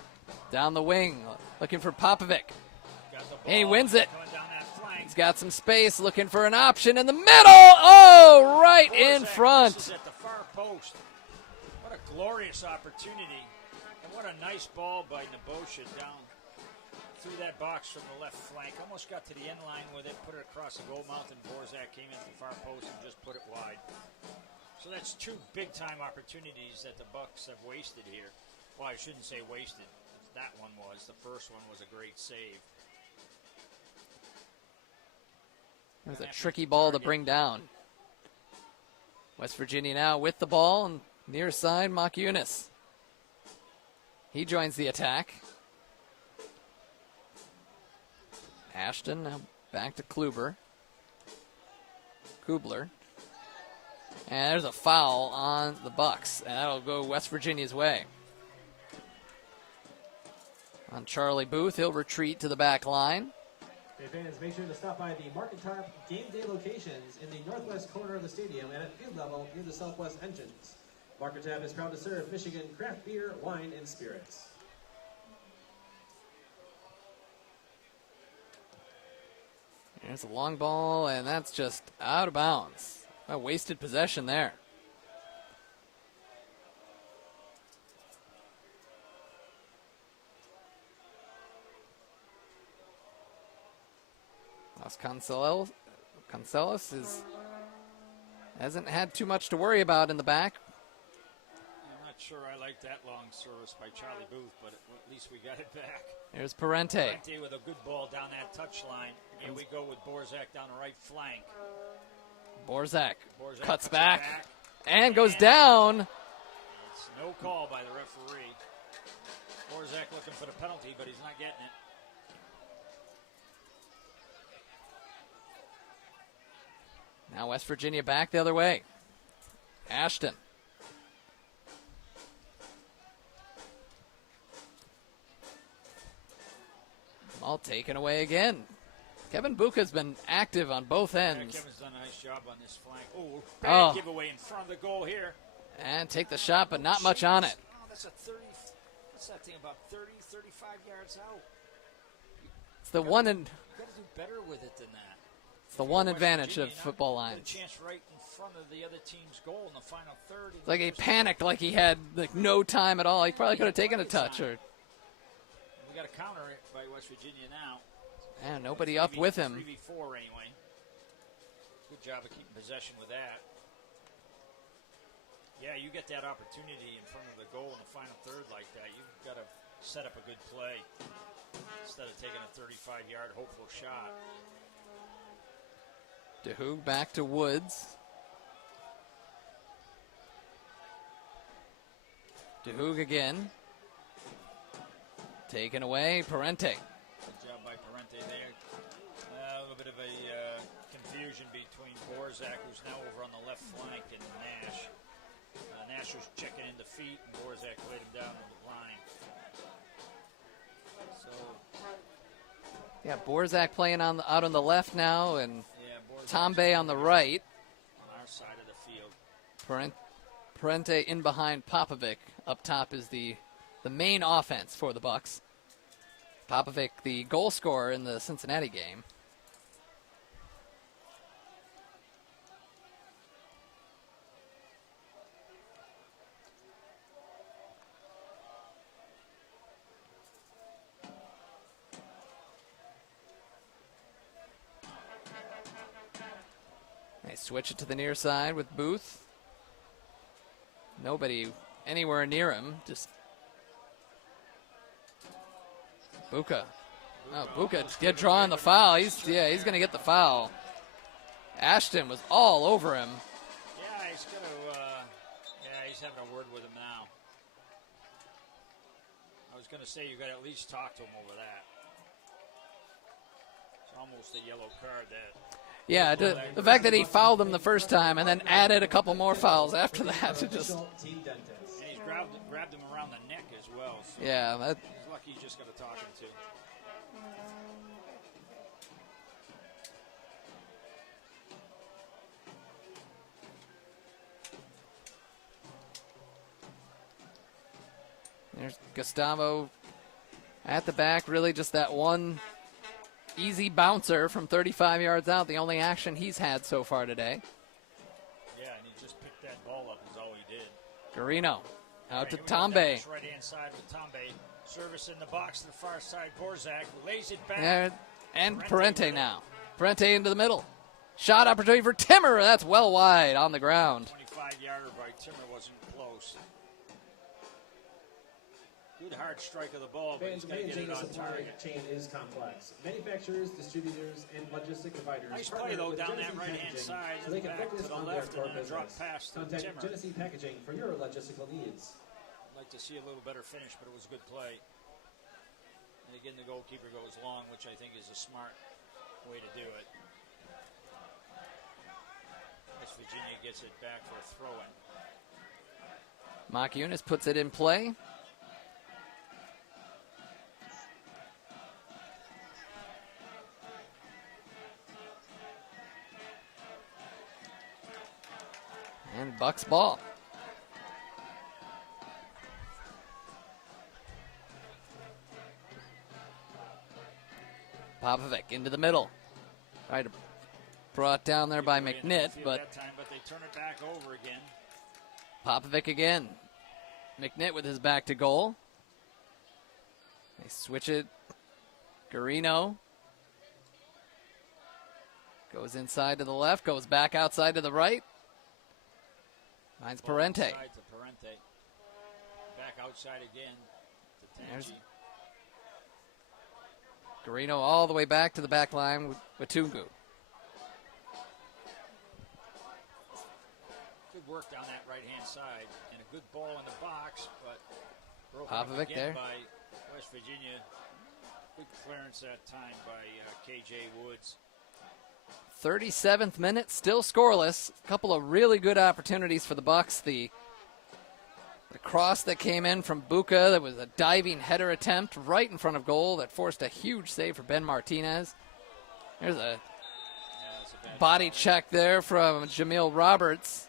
down the wing, looking for Popovic. Got the ball. And he wins it. Coming down that flank. He's got some space, looking for an option in the middle. Oh, right in Borzak front. misses at the far post. What a glorious opportunity. And what a nice ball by Nebosha down through that box from the left flank. Almost got to the end line with it, put it across the goal mouth, and Borzak came into the far post and just put it wide. So that's two big-time opportunities that the Bucks have wasted here. Well, I shouldn't say wasted. That one was. The first one was a great save. It was a tricky ball to bring down. West Virginia now with the ball, and near side, Makunis. He joins the attack. Ashton now back to Kubler. And there's a foul on the Bucks, and that'll go West Virginia's way. On Charlie Booth, he'll retreat to the back line. Okay, fans, make sure to stop by the Market Tarp game day locations in the northwest corner of the stadium and at field level near the southwest entrance. Market Tarp is proud to serve Michigan craft beer, wine, and spirits. There's a long ball, and that's just out of bounds. A wasted possession there. Concelos hasn't had too much to worry about in the back. I'm not sure I like that long service by Charlie Booth, but at least we got it back. There's Parente. Parente with a good ball down that touch line. Here we go with Borzak down the right flank. Borzak Borzak cuts it back and goes down. It's no call by the referee. Borzak looking for the penalty, but he's not getting it. Now West Virginia back the other way. Ashton. Ball taken away again. Kevin Buka's been active on both ends. Kevin's done a nice job on this flank. Bad giveaway in front of the goal here. And take the shot, but not much on it. Oh, that's a 30. What's that thing, about 30, 35 yards out? It's the one You got to do better with it than that. It's the one West advantage Virginia, of football got a lines. chance right in front of the other team's goal in the final third. It's like he panicked, like he had no time at all. He probably could have taken a touch. Or We got to counter it by West Virginia now. yeah, nobody up with him. 3v4 anyway. Good job of keeping possession with that. Yeah, you get that opportunity in front of the goal in the final third like that. You've got to set up a good play instead of taking a 35-yard hopeful shot. DeHoog back to Woods. DeHoog again. Taken away, Parente. Good job by Parente there. A little bit of a confusion between Borzak, who's now over on the left flank, and Nash. Nash was checking in the feet, and Borzak laid him down on the line. So, Yeah, Borzak playing out on the left now, and yeah, Borzak's Tombe on the right. on our side of the field. Parente in behind Popovic. Up top is the main offense for the Bucks. Popovic, the goal scorer in the Cincinnati game. Switch it to the near side with Booth. Nobody anywhere near him. Just Buka. Oh, Buka did draw on the foul. He's going to get the foul. Ashton was all over him. Yeah, he's going to. He's having a word with him now. I was going to say you got to at least talk to him over that. It's almost a yellow card. That. Yeah, the fact that he fouled him the first time and then added a couple more fouls after that to just. Official team dentist. And he's grabbed him around the neck as well. So Yeah, he's lucky he just got to talk him to. there's Gustavo at the back. Really, just that one easy bouncer from 35 yards out. The only action he's had so far today. Yeah, and he just picked that ball up. Is all he did. Garino out to Here we go Tombe. down this right-hand side with Tombe. Service in the box to the far side. Borzak lays it back. And Parente now. Parente into the middle. Shot opportunity for Timmer. That's well wide on the ground. 25-yarder by Timmer wasn't close. Good hard strike of the ball, but he's got to get Managing it the on supply target. chain is complex. Manufacturers, distributors, and logistic providers. Nice partner play, though, with down Genesee that right-hand Packaging side so they and can back focus to the on left their and core then a drop business. pass to Contact Timmer. Genesee Packaging for your logistical needs. I'd like to see a little better finish, but it was a good play. And again, the goalkeeper goes long, which I think is a smart way to do it. West Virginia gets it back for a throw-in. Mock Eunice puts it in play. And Bucks ball. Popovic into the middle. Right, brought down there by Way in the McNitt, field but that time, but they turn it back over again. Popovic again. McNitt with his back to goal. They switch it. Garino goes inside to the left, goes back outside to the right. Finds Ball Parente. inside to Parente. Back outside again to There's- Tangi. Garino all the way back to the back line with Tungu. Good work down that right-hand side, and a good ball in the box, but broken up Popovic again there. by West Virginia. Good clearance that time by KJ Woods. 37th minute, still scoreless. A couple of really good opportunities for the Bucks. The cross that came in from Buka, that was a diving header attempt right in front of goal that forced a huge save for Ben Martinez. There's a Yeah, that's a bad body foul. check there from Jamil Roberts.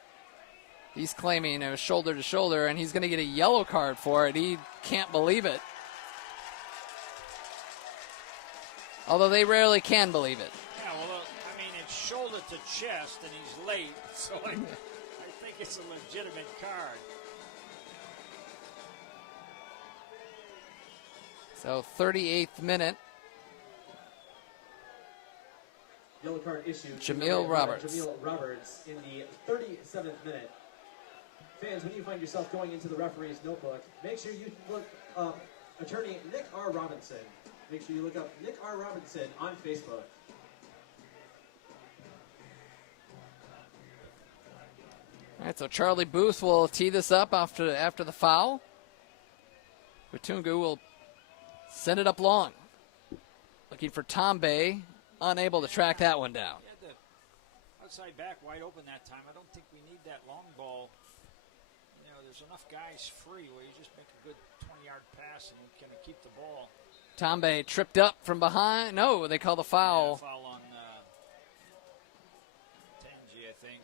He's claiming it was shoulder to shoulder, and he's going to get a yellow card for it. He can't believe it. Although they rarely can believe it. Yeah, well, I mean, it's shoulder to chest, and he's late, so I think it's a legitimate card. So 38th minute. Yellow card issued. Jamil Roberts. Jamil Roberts in the 37th minute. Fans, when you find yourself going into the referee's notebook, make sure you look up attorney Nick R. Robinson. Make sure you look up Nick R. Robinson on Facebook. All right, so Charlie Booth will tee this up after the foul. Batungu will send it up long. Looking for Tombe, unable to track that one down. He had the outside back wide open that time. I don't think we need that long ball. You know, there's enough guys free where you just make a good 20-yard pass and you can keep the ball. Tombe tripped up from behind. No, they call the foul. Yeah, foul on Tangi, I think,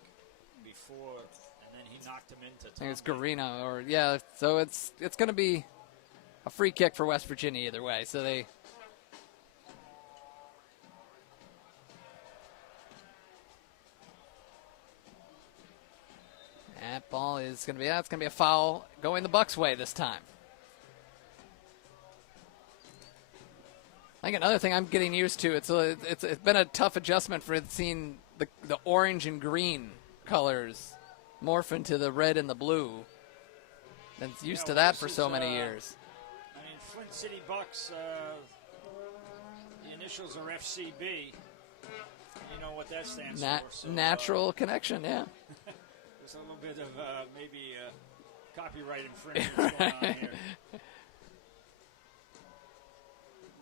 before, and then he knocked him into I think it's Tombe. Garino, or yeah. So it's going to be a free kick for West Virginia either way. So they. That ball is going to be. It's going to be a foul going the Bucks' way this time. I think another thing I'm getting used to. It's been a tough adjustment for seeing the orange and green colors morph into the red and the blue. Been used to that for so many years. I mean, Flint City Bucks, the initials are FCB. You know what that stands for. So, natural connection, yeah. There's a little bit of maybe copyright infringement going on here.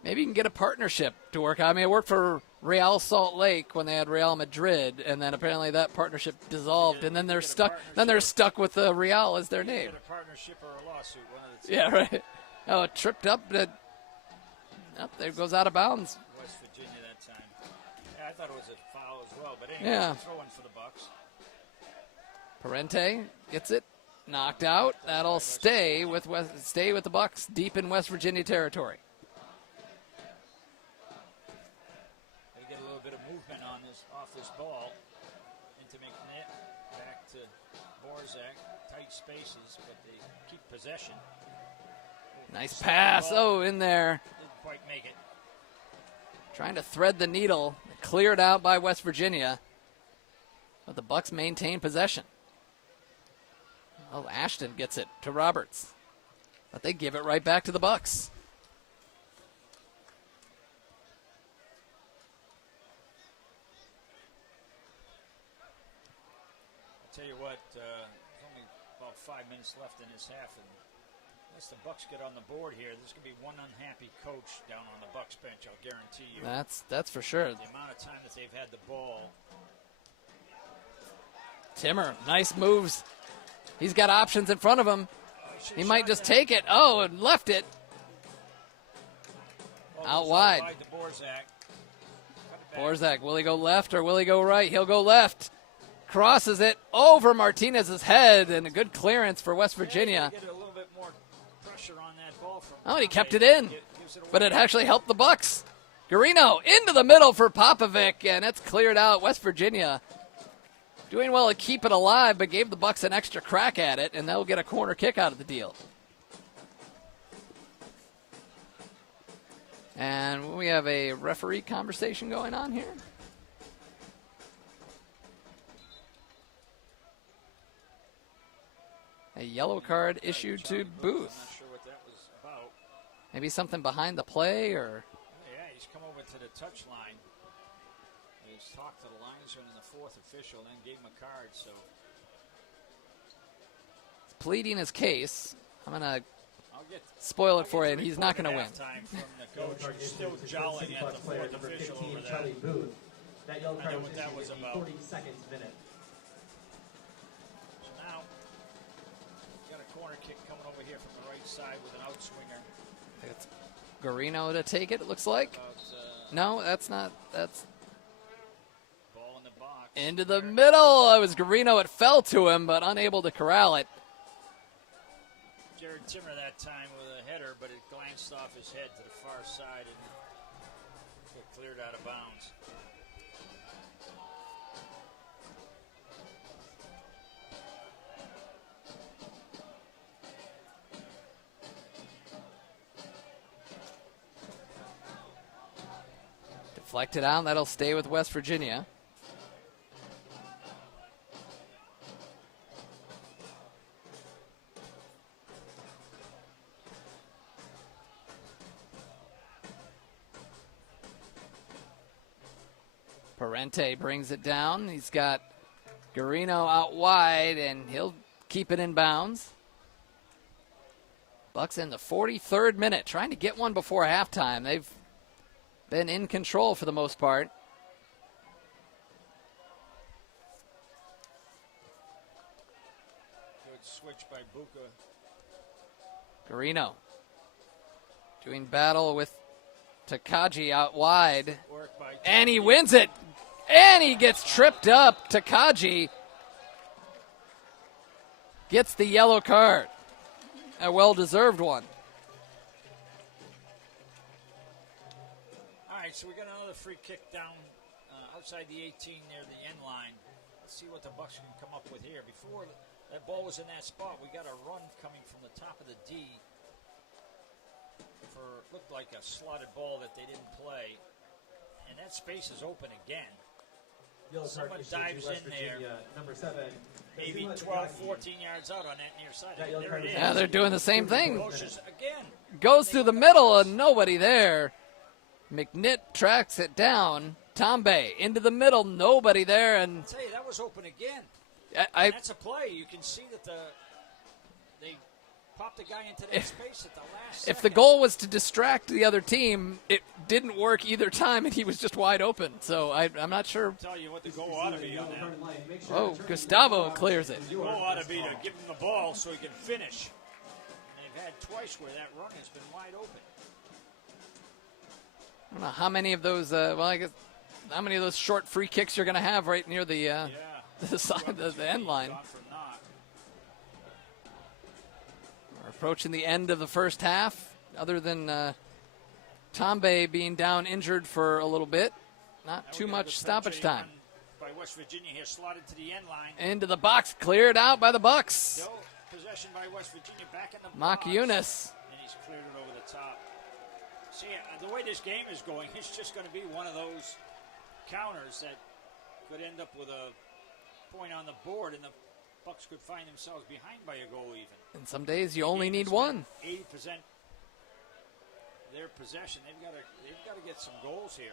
Maybe you can get a partnership to work out. I mean, it worked for Real Salt Lake when they had Real Madrid, and then apparently that partnership dissolved, and then they're stuck. Then they're stuck with Real as their name. Get a partnership or a lawsuit, one of the two. Yeah, right. Oh, it tripped up. There it goes out of bounds. West Virginia that time. Yeah, I thought it was a foul as well, but anyway, Yeah. it's a throw-in for the Bucks. Parente gets it knocked out. That'll stay with the Bucks deep in West Virginia territory. They get a little bit of movement on this off this ball into McNitt, back to Borzak. Tight spaces, but they keep possession. Nice pass. Oh, in there. Didn't quite make it. Trying to thread the needle. Cleared out by West Virginia. But the Bucks maintain possession. Oh, Ashton gets it to Roberts. But they give it right back to the Bucks. I'll tell you what, there's only about 5 minutes left in this half, and unless the Bucks get on the board here, there's going to be one unhappy coach down on the Bucks bench, I'll guarantee you. That's for sure. The amount of time that they've had the ball. Timmer, nice moves. He's got options in front of him. He might just take it. Oh, and left it. Out wide. To Borzak. Borzak, will he go left or will he go right? He'll go left. Crosses it over Martinez's head, and a good clearance for West Virginia. Get a little bit more pressure on that ball from Oh, and he kept it in. Gives it away. But it actually helped the Bucks. Garino into the middle for Popovic, and it's cleared out. West Virginia doing well to keep it alive, but gave the Bucks an extra crack at it, and they'll get a corner kick out of the deal. And we have a referee conversation going on here. A yellow card issued to Booth. I'm not sure what that was about. Maybe something behind the play, or Yeah, he's come over to the touch line. He's talked to the linesman and the fourth official, then gave him a card. So pleading his case. I'm going to I'll get spoil it for you, and he's not going to win. Halftime from the coach, who's still jowling at the fourth official over there. Charlie Booth. That yellow I card know was what that issued was in the about. 42nd minute. So now, got a corner kick coming over here from the right side with an outswinger. It's Garino to take it, it looks like. About, No, that's not. That's ball in the box. into the middle. It was Garino. It fell to him, but unable to corral it. Jared Timmer that time with a header, but it glanced off his head to the far side and got cleared out of bounds. Deflected out. That'll stay with West Virginia. Parente brings it down. He's got Garino out wide, and he'll keep it in bounds. Bucks in the 43rd minute, trying to get one before halftime. They've been in control for the most part. Good switch by Buka. Garino doing battle with Takagi out wide. Work by And he wins it. And he gets tripped up. Takagi gets the yellow card. A well-deserved one. All right, so we got another free kick down outside the 18 near the end line. Let's see what the Bucks can come up with here. Before that ball was in that spot, we got a run coming from the top of the D for looked like a slotted ball that they didn't play, and that space is open again. Yellow card Someone issued to dives West in there. Virginia, number 7. Maybe Kazuma 12, Takagi. 14 yards out on that near side. That yellow There card it was is. Yeah, they're doing the same thing. Bushes again. Goes through the middle and nobody there. McNitt tracks it down. Tombe into the middle, nobody there, and I'll tell you, that was open again. I That's a play. You can see that they popped the guy into that space at the last second. if the goal was to distract the other team, it didn't work either time, and he was just wide open. So I'm not sure. I'll tell you what the goal ought to be on that. Make sure Oh, to turn Gustavo the clears it. is The your goal ought to first be to call. give him the ball so he can finish. And they've had twice where that run has been wide open. I don't know how many of those. I guess how many of those short free kicks you're going to have right near the Yeah. the side of the end line. Gone for naught. We're approaching the end of the first half. Other than Tombe being down injured for a little bit, not Now too we got a much good stoppage run time. by West Virginia here, slotted to the end line. Into the box, cleared out by the Bucks. No possession by West Virginia, back in the Mock box. Eunice. And he's cleared it over the top. See, the way this game is going, it's just going to be one of those counters that could end up with a point on the board, and the Bucks could find themselves behind by a goal even. And some days you only Game need has one. been 80% their possession. They've got to get some goals here.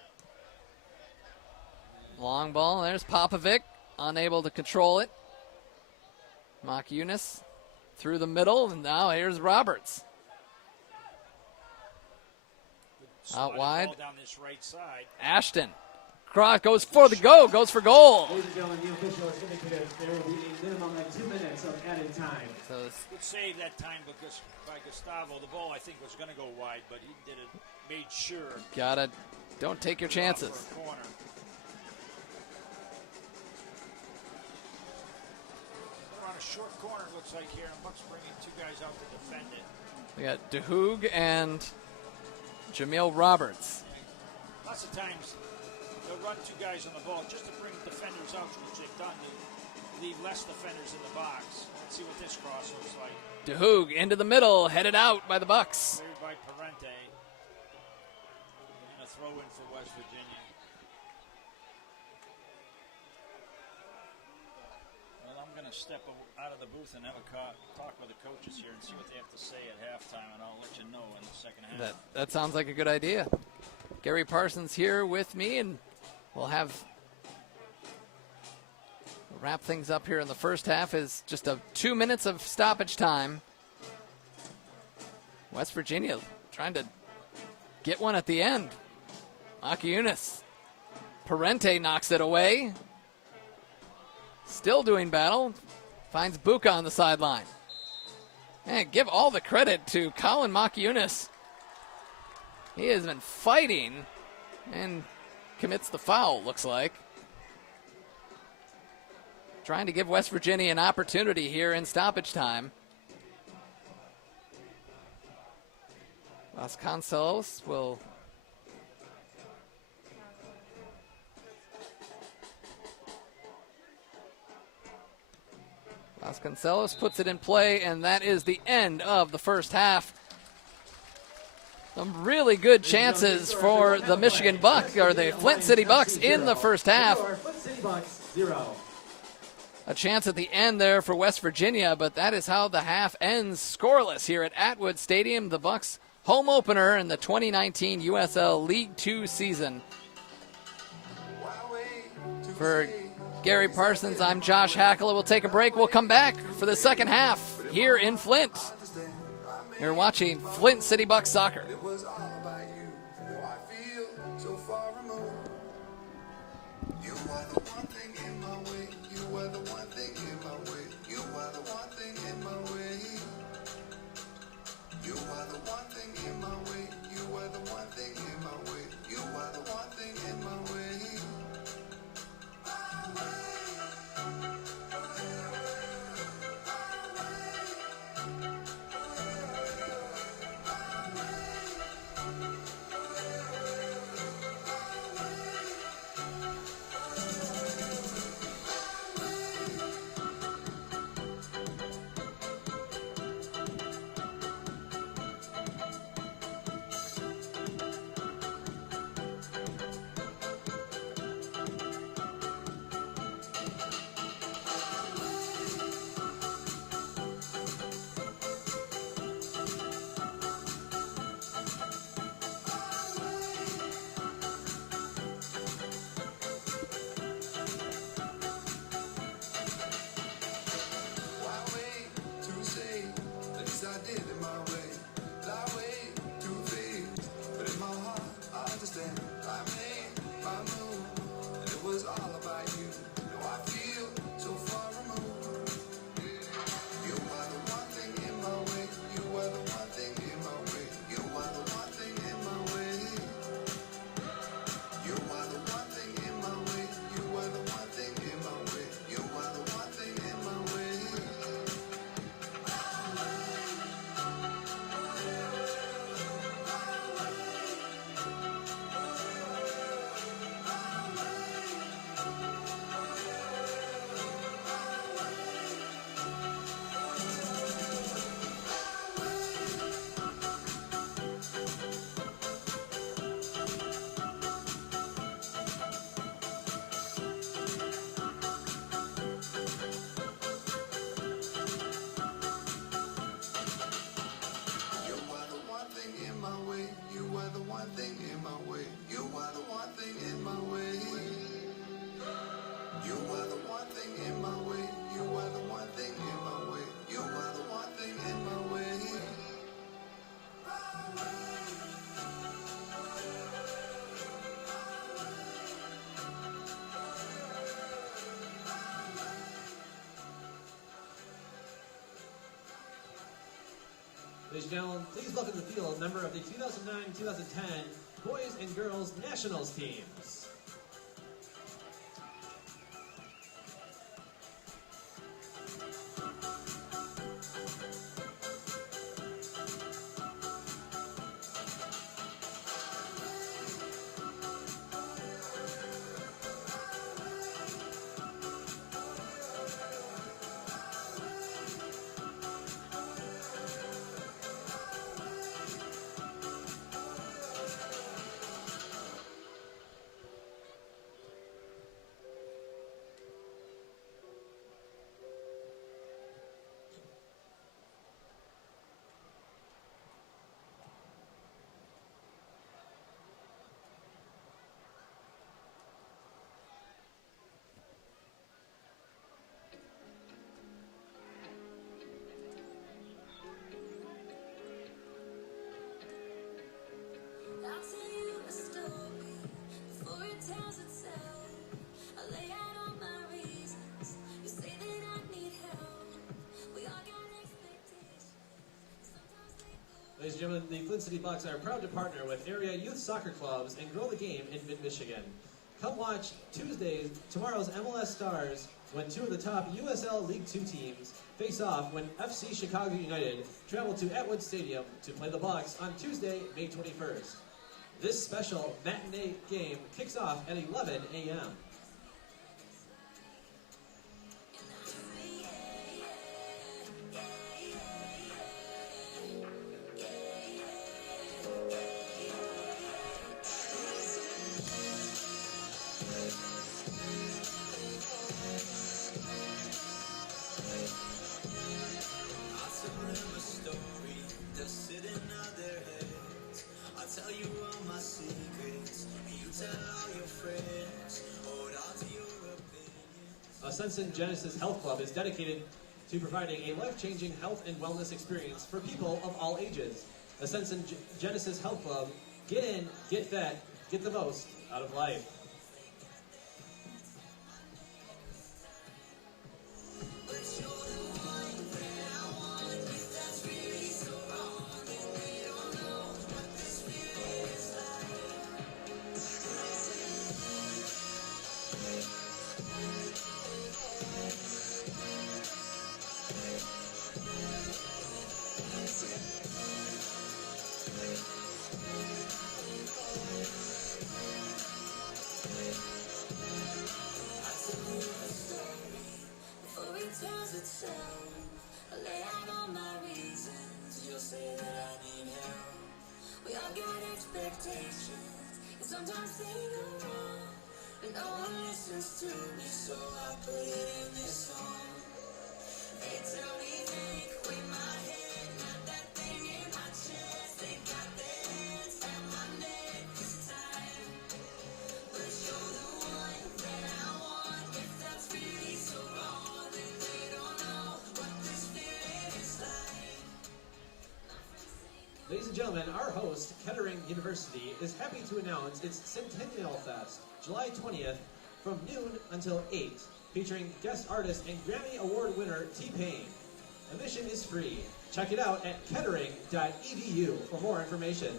Long ball. There's Popovic, unable to control it. Mock Eunice through the middle, and now here's Roberts. Slotted wide. ball down this right side. Ashton. Cross goes for the goal, goes for goal. Ladies and gentlemen, the official has indicated there will be a minimum of 2 minutes of added time. So it's Good save that time because by Gustavo. The ball I think was going to go wide, but he did it. Made sure. don't take your chances. For a corner. They're on a short corner, it looks like here, and Bucks bringing 2 guys out to defend it. We got DeHoog and Jamil Roberts. Lots of times they'll run 2 guys on the ball just to bring defenders out, which they've done to leave less defenders in the box. Let's see what this cross looks like. DeHoog into the middle, headed out by the Bucks. Cleared by Parente. And a throw in for West Virginia. Well, I'm going to step out of the booth and have a talk with the coaches here and see what they have to say at halftime, and I'll let you know in the second half. That sounds like a good idea. Gary Parsons here with me, and we'll wrap things up here in the first half. Is just 2 minutes of stoppage time. West Virginia trying to get one at the end. Akiunis. Parente knocks it away. Still doing battle. Finds Buka on the sideline. Man, give all the credit to Colin Makiunis. He has been fighting and commits the foul, looks like. Trying to give West Virginia an opportunity here in stoppage time. Vasconcelos will Vasconcelos puts it in play, and that is the end of the first half. Some really good chances for the Michigan Bucks, or the Flint City Bucks, in the first half. Flint City Bucks 0. A chance at the end there for West Virginia, but that is how the half ends, scoreless here at Atwood Stadium. The Bucks home opener in the 2019 USL League 2 season. For Gary Parsons, I'm Josh Hackler. We'll take a break. We'll come back for the second half here in Flint. You're watching Flint City Bucks soccer. It was all about you. Though I feel so far removed. You are the one thing in my way. You are the one thing in my way. You are the one thing in my way. You are the one thing in my way. You are the one thing in my way. You are the one thing in my way. Ladies and gentlemen, please welcome to the field a member of the 2009-2010 Boys and Girls Nationals teams. I'll tell you a story before it tells itself. I lay out all my reasons. You say that I need help. We all got expectations. Sometimes they go. Ladies and gentlemen, the Flint City Bucks are proud to partner with area youth soccer clubs and grow the game in mid-Michigan. Come watch tomorrow's MLS Stars when two of the top USL League Two teams face off when FC Chicago United travel to Atwood Stadium to play the Bucks on Tuesday, May 21st. This special matinee game kicks off at 11 a.m. I'll tell them a story, they'll sit and nod their heads. I'll tell you all my secrets, and you tell all your friends. Hold on to your opinions. Ascension Genesis Health Club is dedicated to providing a life-changing health and wellness experience for people of all ages. Ascension Genesis Health Club, get in, get fed, get the most out of life. Before it tells itself, I lay out all my reasons. You'll say that I need help. We all got expectations, and sometimes they go wrong. But no one listens to me, so I put it in this song. They tell me think with my head, not that thing in my chest. They got their hands at my neck this time. But you're the one that I want. If that's really so wrong, then they don't know what this feeling is like. Ladies and gentlemen, our host, Kettering University, is happy to announce its Centennial Fest, July 20th, from noon until 8, featuring guest artist and Grammy Award winner T-Pain. Admission is free. Check it out at kettering.edu for more information.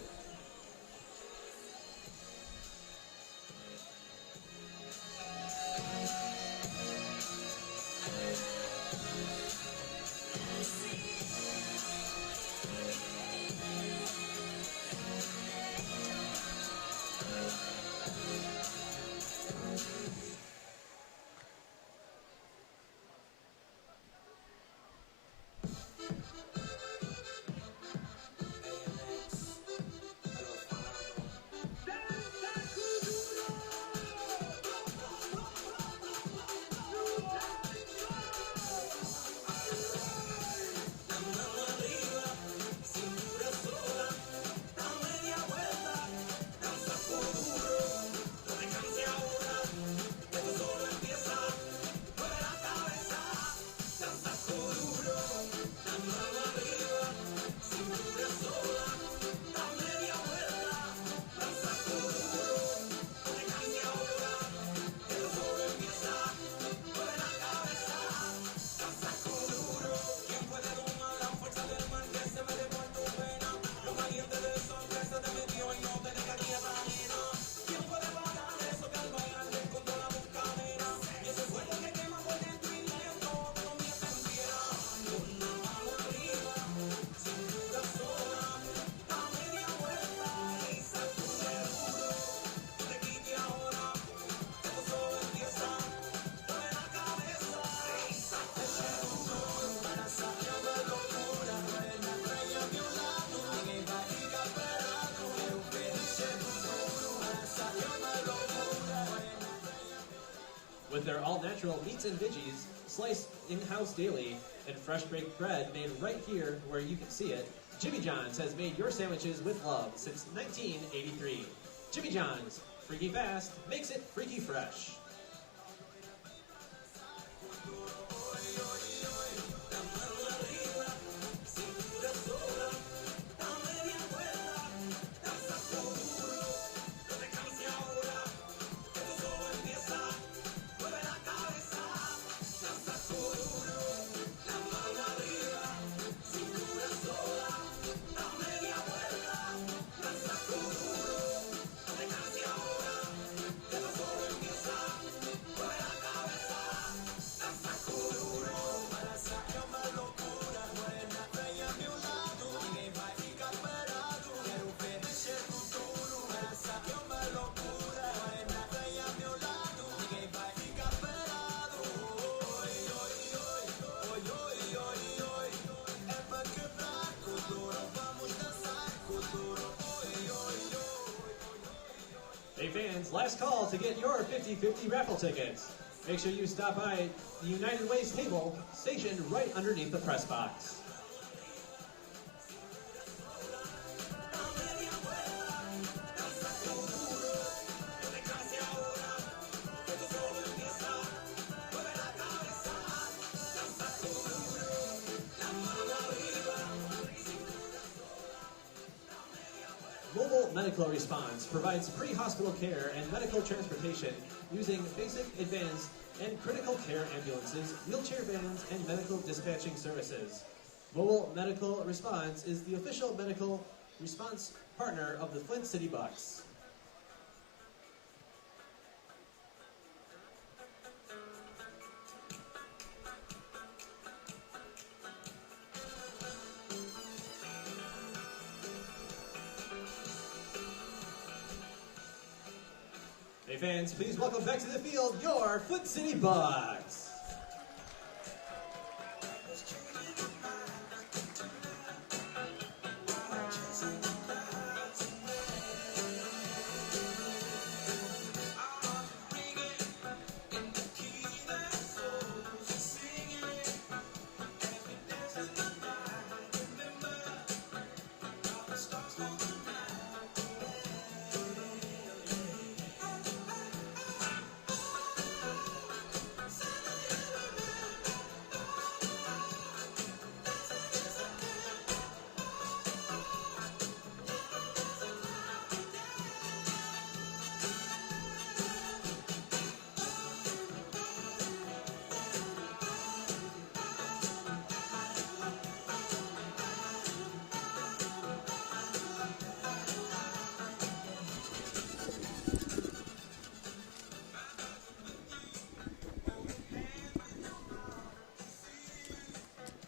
With their all-natural meats and veggies, sliced in-house daily, and fresh baked bread made right here where you can see it, Jimmy John's has made your sandwiches with love since 1983. Jimmy John's, freaky fast, makes it freaky fresh. Hey fans, last call to get your 50-50 raffle tickets. Make sure you stop by the United Way's table, stationed right underneath the press box. Mobile Medical Response provides pre-hospital care and medical transportation using basic, advanced, and critical care ambulances, wheelchair vans, and medical dispatching services. Mobile Medical Response is the official medical response partner of the Flint City Bucks. Hey fans, please welcome back to the field your Flint City Bucks.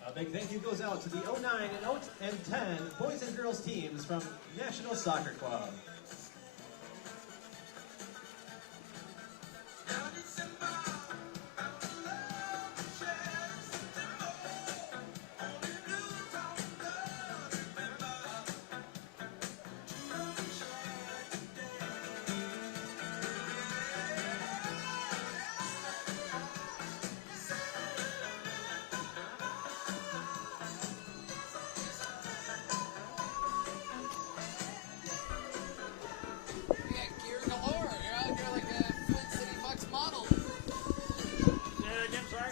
A big thank you goes out to the 09 and 10 boys and girls teams from National Soccer Club. Gear galore. You're out here like a Flint City Bucks model. Say that again, sorry?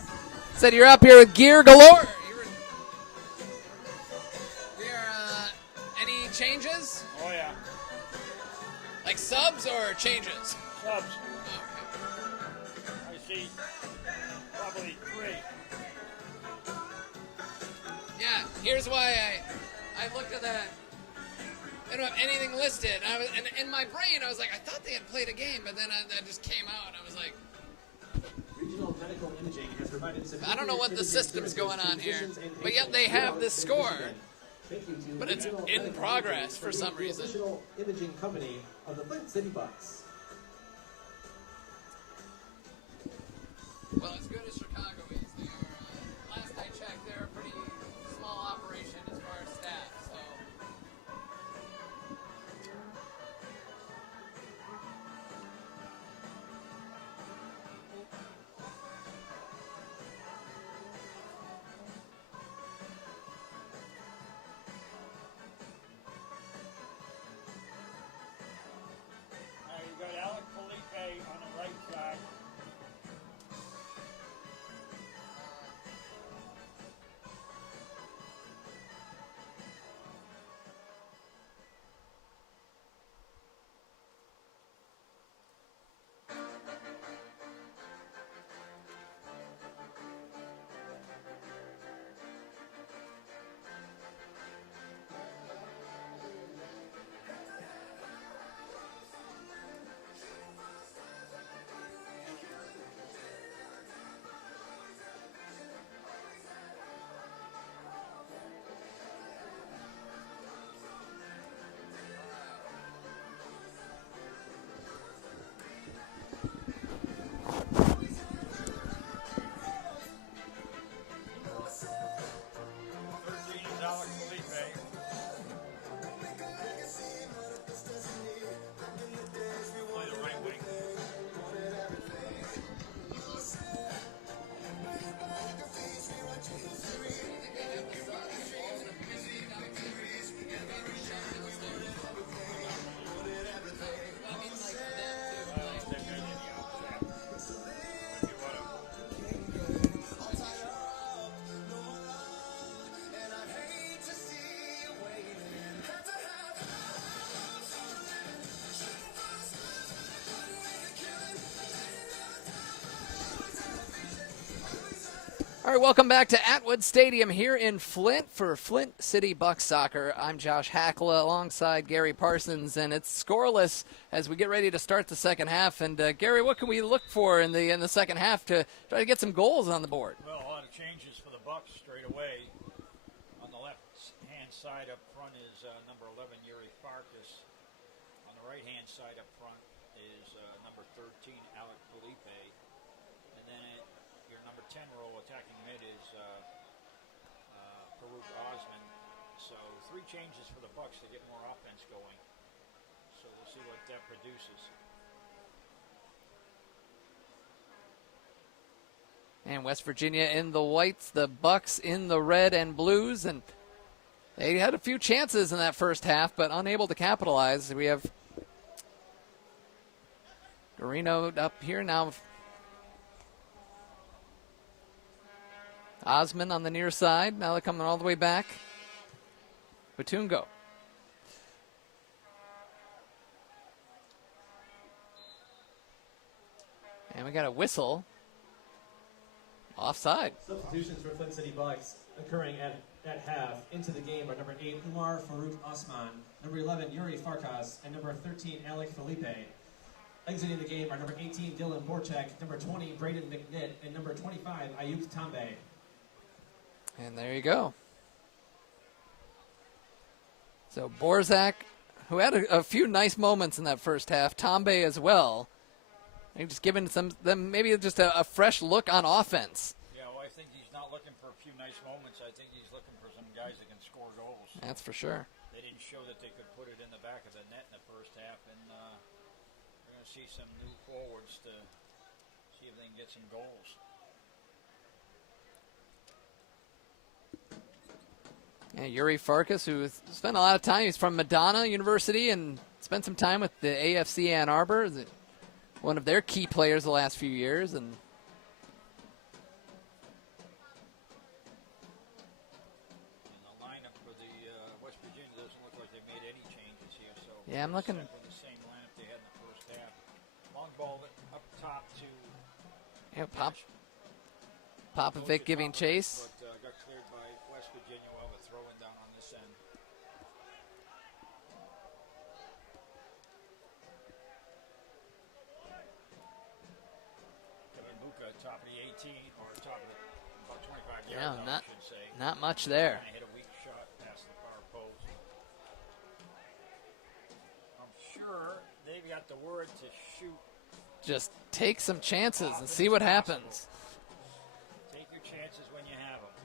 Said you're up here with gear galore. Any changes? Oh, yeah. Like subs or changes? Subs. Okay. I see probably 3. Yeah, here's why I looked at that. don't have anything listed. And in my brain, I was like, I thought they had played a game, but then that just came out, and I was like, Regional Medical Imaging has provided I don't know what the superior system's imaging going on services to here, physicians and but yet patients they have throughout this Flint, score, Michigan. Thank you to but it's Regional in Medical progress Imaging for some being reason. The official imaging company of the Flint City Bucks. Well, as good as Chicago is, they are, last I checked, they're a pretty small operation as far as staff, so. Now you've got Alec Felipe on the right side. Alec Felipe. Play the right wing. All right, welcome back to Atwood Stadium here in Flint for Flint City Bucks Soccer. I'm Josh Hackla alongside Gary Parsons, and it's scoreless as we get ready to start the second half. And Gary, what can we look for in the second half to try to get some goals on the board? Well, a lot of changes for the Bucks straight away. On the left-hand side up front is number 11, Yuri Farkas. On the right-hand side up front is number 13, Alec Felipe. And then your number 10 role attacking mid is Farouk Osman. So 3 changes for the Bucks to get more offense going. So we'll see what that produces. And West Virginia in the whites, the Bucks in the red and blues, and they had a few chances in that first half, but unable to capitalize. We have Garino up here now. Osman on the near side. Now they're coming all the way back. Batungo. And we got a whistle. Offside. Substitutions for Flint City Bucks occurring at half. Into the game are number 8, Umar Farouk Osman, number 11, Yuri Farkas, and number 13, Alec Felipe. Exiting the game are number 18, Dylan Borchak, number 20, Braden McNitt, and number 25, Ayuk Tambe. And there you go. So Borzak, who had a few nice moments in that first half, Tambe as well. They're just giving them maybe just a fresh look on offense. Yeah, well, I think he's not looking for a few nice moments. I think he's looking for some guys that can score goals. That's for sure. They didn't show that they could put it in the back of the net in the first half, and we're going to see some new forwards to see if they can get some goals. Yeah, Yuri Farkas, who spent a lot of time. He's from Madonna University and spent some time with the AFC Ann Arbor, one of their key players the last few years. And the lineup for the West Virginia doesn't look like they made any changes here. So yeah, I'm looking. With the same lineup they had in the first half. Long ball up top to Popovic giving chase. But got cleared by West Virginia. We'll have a throw-in down on this end. Yeah, I not should say. not much there. Kind of hit a weak shot past the far post. I'm sure they've got the word to shoot. Just take some chances and see what happens. Take your chances when you have them.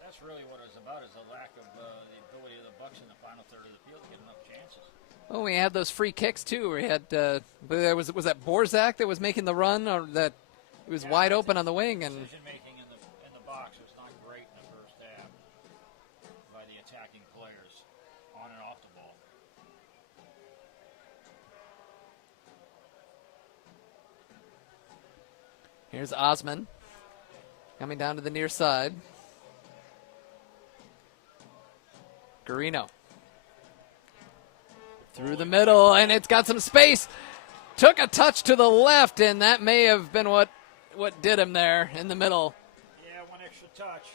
That's really what it's about, is the lack of the ability of the Bucks in the final third of the field to get enough chances. Well, we had those free kicks too. We had was that Borzak that was making the run, or that it was wide open on the wing, and Decision making in the box was not great in the first half by the attacking players on and off the ball. here's Osman coming down to the near side. Garino through the middle, and it's got some space. Took a touch to the left, and that may have been what did him there in the middle. Yeah, one extra touch.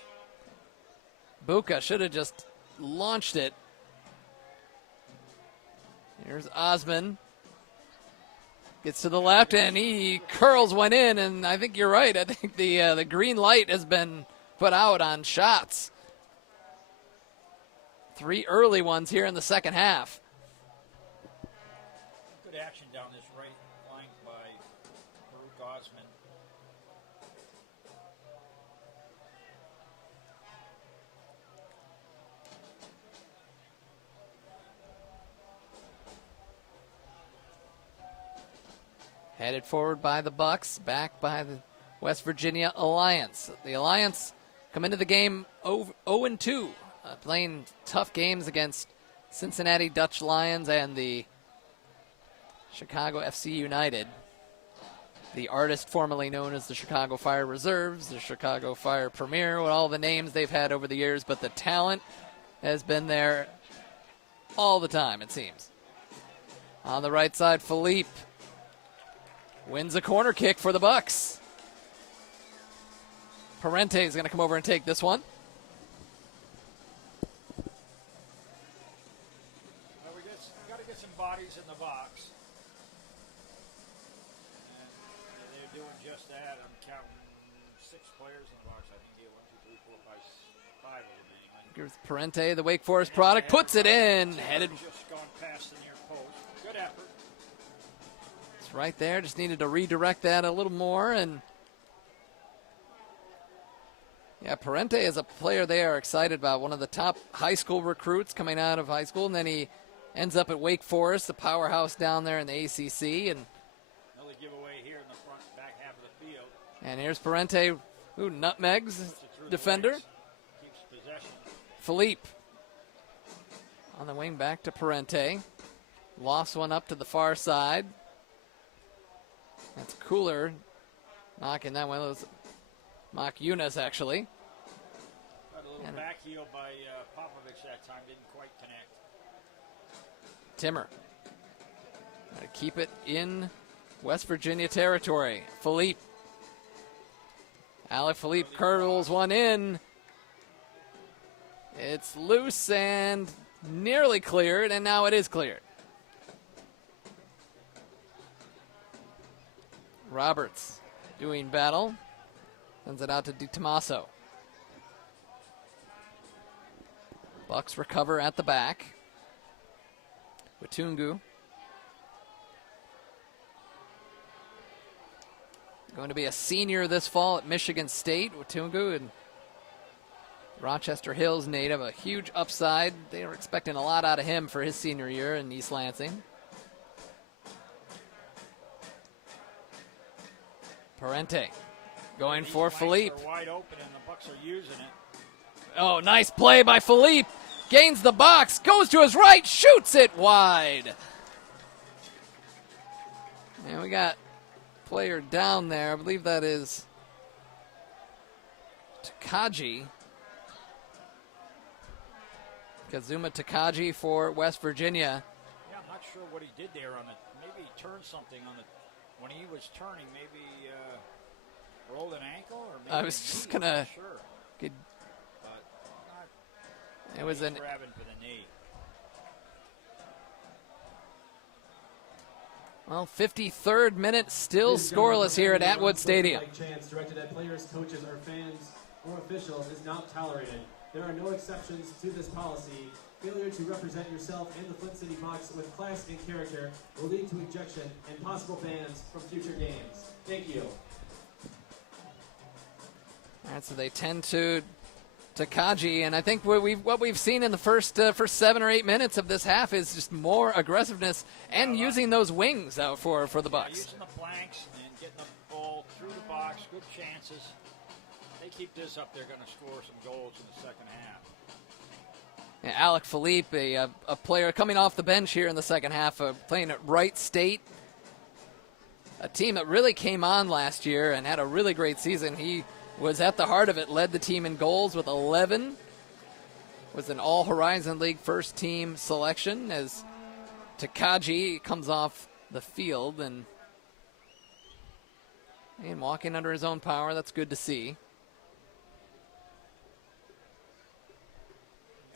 Buka should have just launched it. Here's Osman. Gets to the left, and he curls one in, and I think you're right. I think the green light has been put out on shots. 3 early ones here in the second half. Good action down this right flank by Baruch Osman. Headed forward by the Bucks, back by the West Virginia Alliance. The Alliance come into the game 0-2, playing tough games against Cincinnati Dutch Lions and the Chicago FC United. The artist formerly known as the Chicago Fire Reserves, the Chicago Fire Premier, with all the names they've had over the years, but the talent has been there all the time, it seems. On the right side, Philippe wins a corner kick for the Bucks. Parente is going to come over and take this one. Well, we got to get some bodies in the box. And they're doing just that. I'm counting 6 players in the box. I think 1, 2, 3, 4, 5, 5 of them anyway. Here's Parente, the Wake Forest product, puts it in. Headed Just gone past the near post. Good effort. right there. Just needed to redirect that a little more. And yeah, Parente is a player they are excited about. One of the top high school recruits coming out of high school. And then he ends up at Wake Forest, the powerhouse down there in the ACC. And Another giveaway here in the front back half of the field. and here's Parente, who nutmegs Puts it through the defender. legs. Keeps possession. Philippe on the wing back to Parente. Lost one up to the far side. That's Cooler knocking that one. It was Mock Yunus, actually. Got a little And- back heel by Popovich that time. Didn't quite connect. Timmer. Got to keep it in West Virginia territory. Philippe. Alec Philippe curls one in. It's loose and nearly cleared, and now it is cleared. Roberts doing battle. Sends it out to Di Tommaso. Bucks recover at the back. Watungu. Going to be a senior this fall at Michigan State. Watungu, and Rochester Hills native, a huge upside. They were expecting a lot out of him for his senior year in East Lansing. Parente going for These Philippe. flanks are wide open, and the Bucks are using it. Oh, nice play by Philippe. Gains the box, goes to his right, shoots it wide. And we got player down there. I believe that is Takagi. Kazuma Takagi for West Virginia. Yeah, I'm not sure what he did there on the. Maybe he turned something on the. When he was turning, maybe rolled an ankle, or maybe I was a just knee, I'm gonna- not sure. Good. But not It was he's an grabbing for the knee. Well, 53rd minute, still scoreless here at Atwood Stadium. Like chants directed at players, coaches, or fans or officials is not tolerated. There are no exceptions to this policy. Failure to represent yourself and the Flint City Bucks with class and character will lead to ejection and possible bans from future games. Thank you. All right, so they tend to Takagi, and I think what we've seen in the first 7 or 8 minutes of this half is just more aggressiveness and using those wings out for the Bucks. Using the flanks and getting the ball through the box, good chances. They keep this up, they're going to score some goals in the second half. Yeah, Alec Philippe, a player coming off the bench here in the second half, playing at Wright State, a team that really came on last year and had a really great season. He was at the heart of it, led the team in goals with 11, was an All-Horizon League first-team selection as Takagi comes off the field and walking under his own power. That's good to see.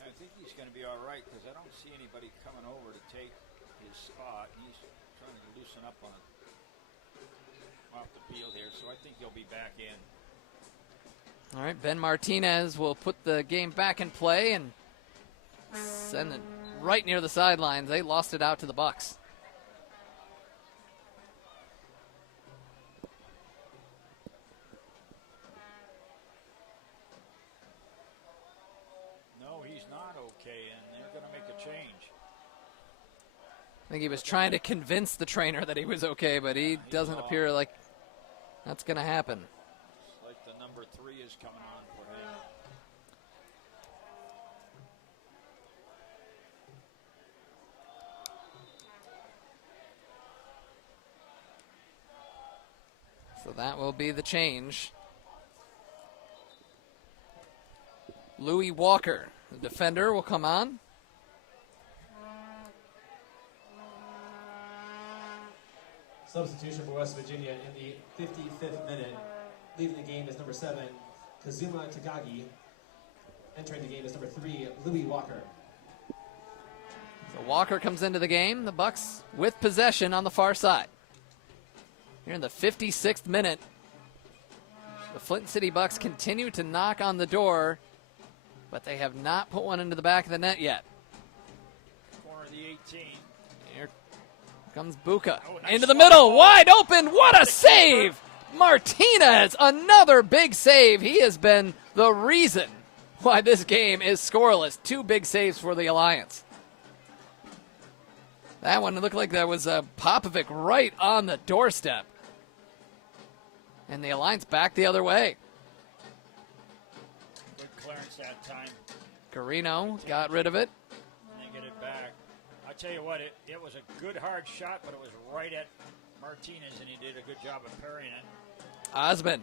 I think he's going to be all right because I don't see anybody coming over to take his spot. He's trying to loosen up off the field here, so I think he'll be back in. All right, Ben Martinez will put the game back in play and send it right near the sidelines. They lost it out to the Bucks. No, he's not okay, and they're going to make a change. I think he was trying to convince the trainer that he was okay, but he doesn't appear like that's going to happen. It's like the number 3 is coming on for him. So that will be the change. Louis Walker, the defender, will come on. Substitution for West Virginia in the 55th minute. Leaving the game is number 7, Kazuma Takagi. Entering the game is number 3, Louis Walker. So Walker comes into the game. The Bucks with possession on the far side. Here in the 56th minute, the Flint City Bucks continue to knock on the door, but they have not put one into the back of the net yet. Corner of the 18. Here comes Buka. Oh, nice into the middle, wide open. What a save! Martinez, another big save. He has been the reason why this game is scoreless. 2 big saves for the Alliance. That one looked like that was Popovic right on the doorstep. And the Alliance back the other way. Good clearance that time. Carino got rid of it. And they get it back. I tell you what, it was a good hard shot, but it was right at Martinez, and he did a good job of parrying it. Osmond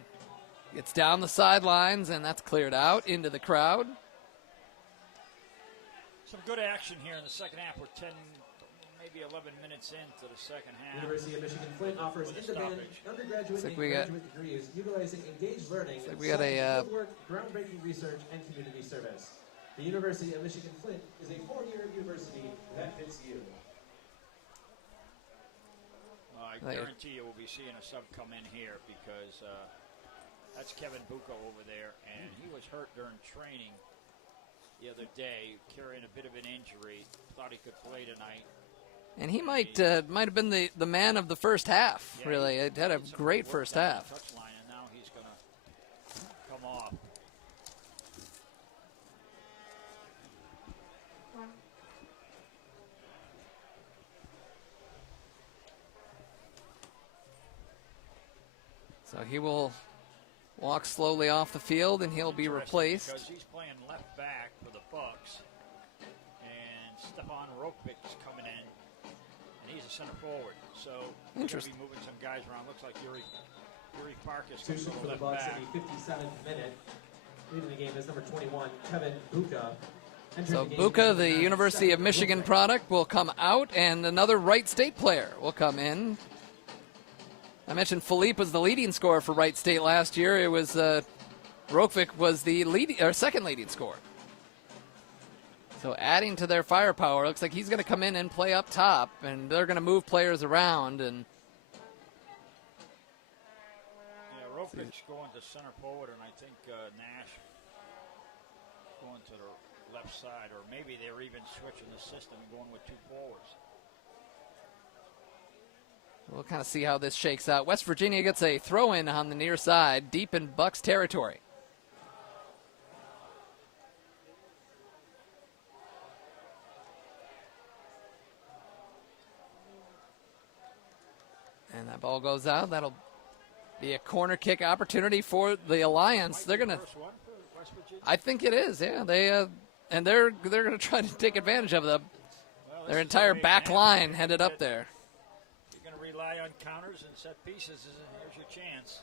gets down the sidelines, and that's cleared out into the crowd. Some good action here in the second half. We're 10, maybe 11 minutes into the second half. University of Michigan Flint offers With a in-demand stoppage. undergraduate Like and we got- graduate degrees utilizing engaged learning, like we got a, fieldwork, groundbreaking research, and community service. The University of Michigan Flint is a 4-year university that fits you. I guarantee you we'll be seeing a sub come in here because that's Kevin Buka over there, and he was hurt during training the other day, carrying a bit of an injury. Thought he could play tonight. And he might have been the man of the first half, Yeah, really. It had a did some great work first down half. the touchline, and now he's going to come off. So he will walk slowly off the field, and he'll be Interesting replaced. because he's playing left back for the Bucks, and Stefan Rokvik is coming in, and he's a center forward. So we're going to Interesting. be moving some guys around. Looks like Yuri Farkas comes Substitution for over the left Bucks back. in the 57th minute. Leading the game is number 21, Kevin Buka. Entering So the game Buka, is the number University of 7, Michigan Rokvik. product, will come out, and another Wright State player will come in. I mentioned Philippe was the leading scorer for Wright State last year. It was Rokvik was the second leading scorer. So adding to their firepower, looks like he's going to come in and play up top, and they're going to move players around. And Yeah, Ropich going to center forward, and I think Nash going to the left side, or maybe they're even switching the system and going with two forwards. we'll kind of see how this shakes out. West Virginia gets a throw-in on the near side, deep in Bucks territory. And that ball goes out. That'll be a corner kick opportunity for the Alliance. They're going to, First one for West Virginia. I think it is, yeah. They're going to try to take advantage of them. Well, this Their is entire the way back it line happens. headed up there. You're going to rely on counters and set pieces, and here's your chance.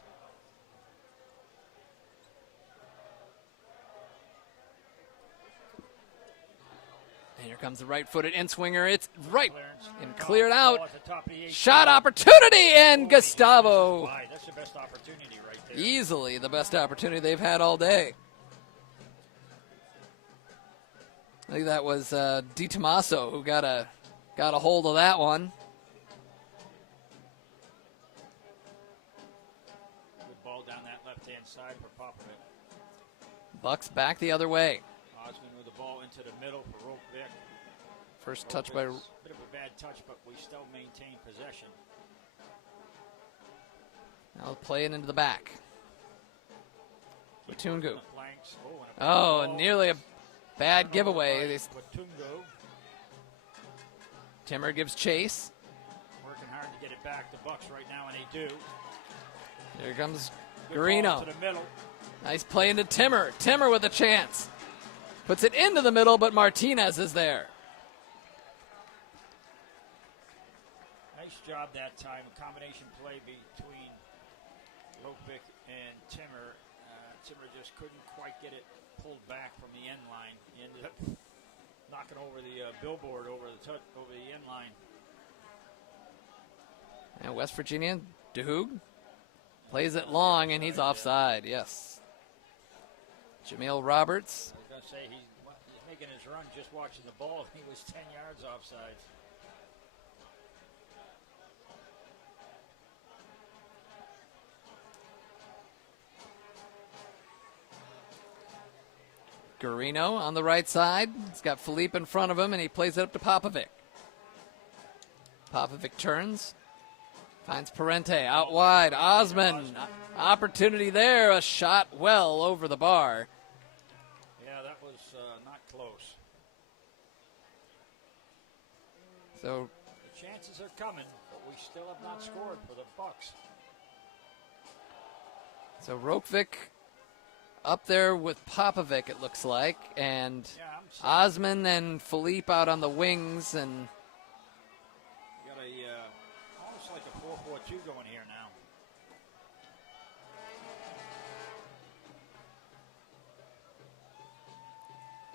And here comes the right-footed in-swinger. It's right Clearance. and cleared out. Ball at the top of the eighth. Shot opportunity, and Oh, Gustavo. wide. That's the best opportunity right there. Easily the best opportunity they've had all day. I think that was Di Tommaso who got a hold of that one. Good ball down that left-hand side for Popovic. Bucks back the other way. Osmond with the ball into the middle for Ropevic. First touch by Bit of a bad touch, but we still maintain possession. now play it into the back. Watungu. The flanks. Oh, and a nearly a bad giveaway. Watungu Timmer gives chase. working hard to get it back. The Bucks right now, and they do. Here comes Good ball Garino. to the middle. Nice play into Timmer. Timmer with a chance. Puts it into the middle, but Martinez is there. Nice job that time. A combination play between Ropevic and Timmer. Timmer just couldn't quite get it pulled back from the end line. He ended up knocking over the billboard over the end line. And West Virginia, DeHoog plays it long, and he's offside. Yes. Jameel Roberts. I was going to say he's making his run just watching the ball. He was 10 yards offside. Garino on the right side. He's got Philippe in front of him, and he plays it up to Popovic. Popovic turns. Finds Parente out wide. Osmond. Opportunity there. A shot well over the bar. Yeah, that was not close. So The chances are coming, but we still have not scored for the Bucks. Rokevic up there with Popovic, it looks like, and Yeah, I'm sorry. Osmond and Philippe out on the wings, and You got almost like a 4-4-2 going here now.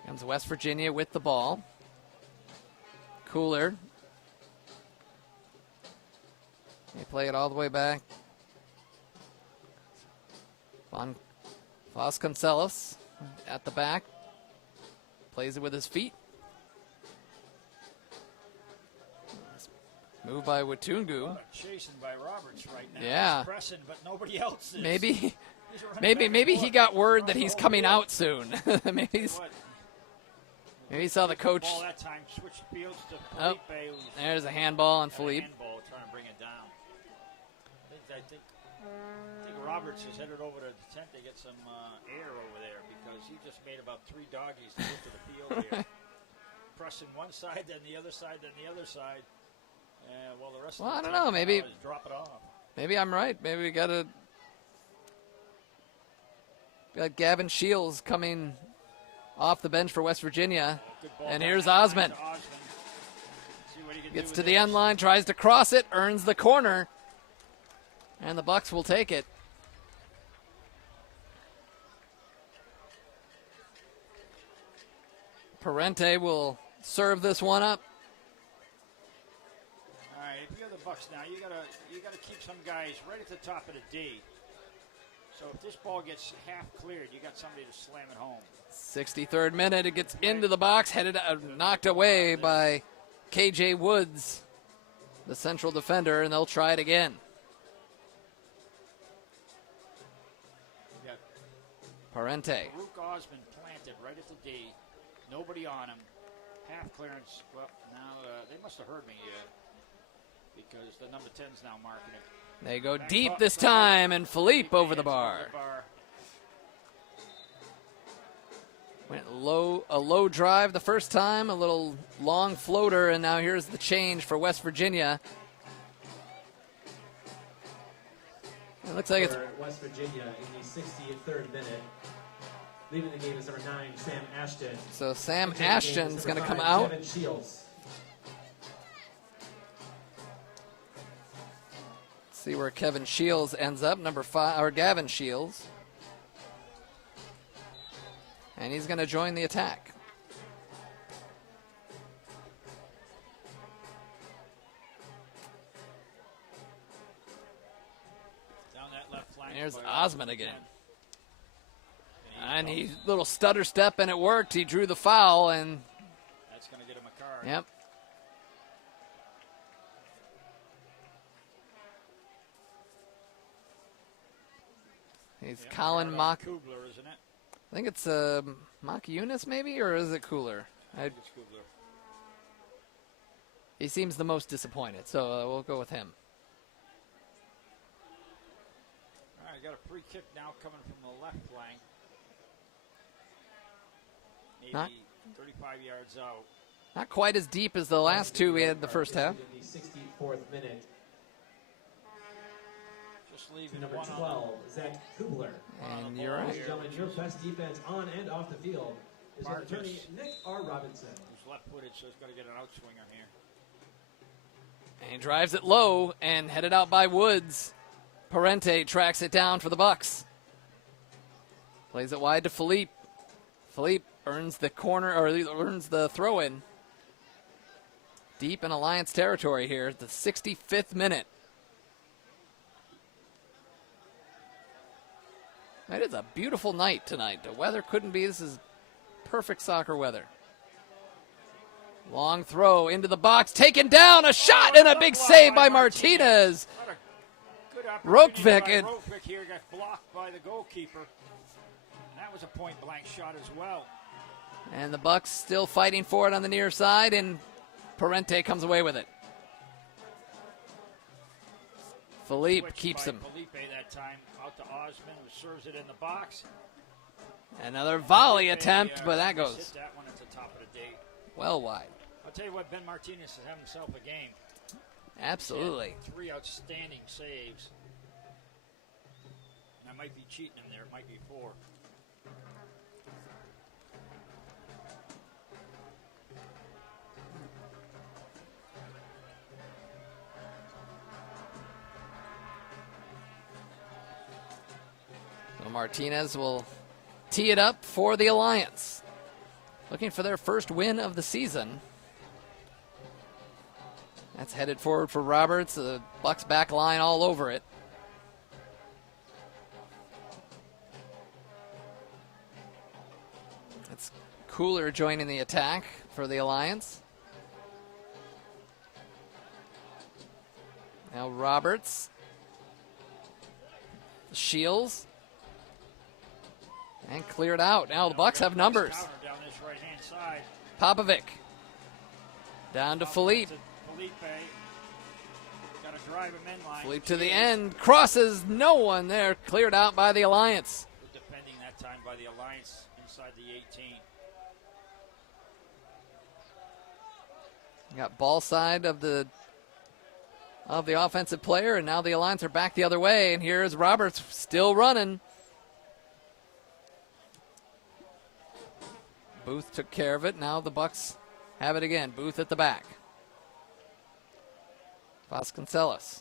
comes West Virginia with the ball. Cooler. They play it all the way back. Vasconcelos at the back. Plays it with his feet. Move by Watungu. Chasing by Roberts right now. Yeah. He's pressing, but nobody else is. Maybe He's running back and maybe he forth. got word that he's coming out soon. maybe What? he saw the coach. Ball that time switched fields to Oh, Felipe. who's there's a handball on got a Philippe. handball trying to bring it down. I think Roberts is headed over to the tent to get some air over there because he just made about 3 doggies to get to the field here. Pressing one side, then the other side, then the other side. Well, the rest Well, of I the don't know, team maybe- is drop it off. Maybe I'm right. Maybe we got Gavin Shields coming off the bench for West Virginia. Good ball And down here's that line Osmond. to Osmond. See what he can Gets do to with the this. end line, tries to cross it, earns the corner, and the Bucks will take it. Parente will serve this one up. All right, if you're the Bucks now, you gotta keep some guys right at the top of the D. So if this ball gets half cleared, you got somebody to slam it home. 63rd minute, it gets into the box, knocked away by KJ Woods, the central defender, and they'll try it again. You got Parente. Farouk Osman planted right at the D. Nobody on him. Half clearance. Well, now they must have heard me because the number 10's now marking it. They go Back deep up this side. time, and Philippe over the Hands bar. bar. Went a low drive the first time, a little long floater, and now here's the change for West Virginia. It looks like it's For West Virginia in the 63rd minute. Leaving the game is number 9, Sam Ashton. so Sam Taking the game is Ashton's going number to come 5, out. Kevin Shields. See where Kevin Shields ends up, number 5, or Gavin Shields. And he's going to join the attack. Down that left flank. There's by Osman again. And he he little stutter step, and it worked. He drew the foul, and That's going to get him a card. yep. He's Yep, Colin card on Mock. Kubler, isn't it? I think it's Mock Eunice, maybe, or is it Cooler? I think it's Kubler. He seems the most disappointed, so we'll go with him. All right, got a free kick now coming from the left flank. Maybe Not- 35 yards out. Not quite as deep as the last two we had the first half. In the 64th minute. Just leaving Number one 12, Zach Kubler. And you're Ladies right. and gentlemen, your best defense on and off the field is from Marcus. attorney Nick R. Robinson. Who's left-footed, so he's got to get an outswinger here. And he drives it low and headed out by Woods. Parente tracks it down for the Bucks. Plays it wide to Philippe. Philippe earns the corner, or earns the throw-in. Deep in Alliance territory here, the 65th minute. It is a beautiful night tonight. The weather couldn't be. This is perfect soccer weather. Long throw into the box, taken down, a shot, and a big save by Martinez. What a good opportunity Rokvik by and- Rokvik here got blocked by the goalkeeper. And that was a point-blank shot as well. And the Bucks still fighting for it on the near side, and Parente comes away with it. Philippe Switched keeps by him. Felipe that time out to Osman, who serves it in the box. Another volley Felipe, attempt, but that hit goes that one at the top of the day. well wide. I'll tell you what, Ben Martinez has had himself a game. Absolutely. 3 outstanding saves. And I might be cheating him there. It might be 4. So Martinez will tee it up for the Alliance. Looking for their first win of the season. That's headed forward for Roberts. The Bucks back line all over it. It's Cooler joining the attack for the Alliance. Now Roberts. Shields. And cleared out. Now the Bucks have numbers. Counter down this right-hand side. Popovic. Down to Philippe. Felipe. Got to drive him in line. Philippe to the end. Crosses. No one there. Cleared out by the Alliance. Good defending that time by the Alliance inside the 18. Got ball side of the offensive player, and now the Alliance are back the other way. And here's Roberts still running. Booth took care of it. Now the Bucks have it again. Booth at the back. Vasconcelos.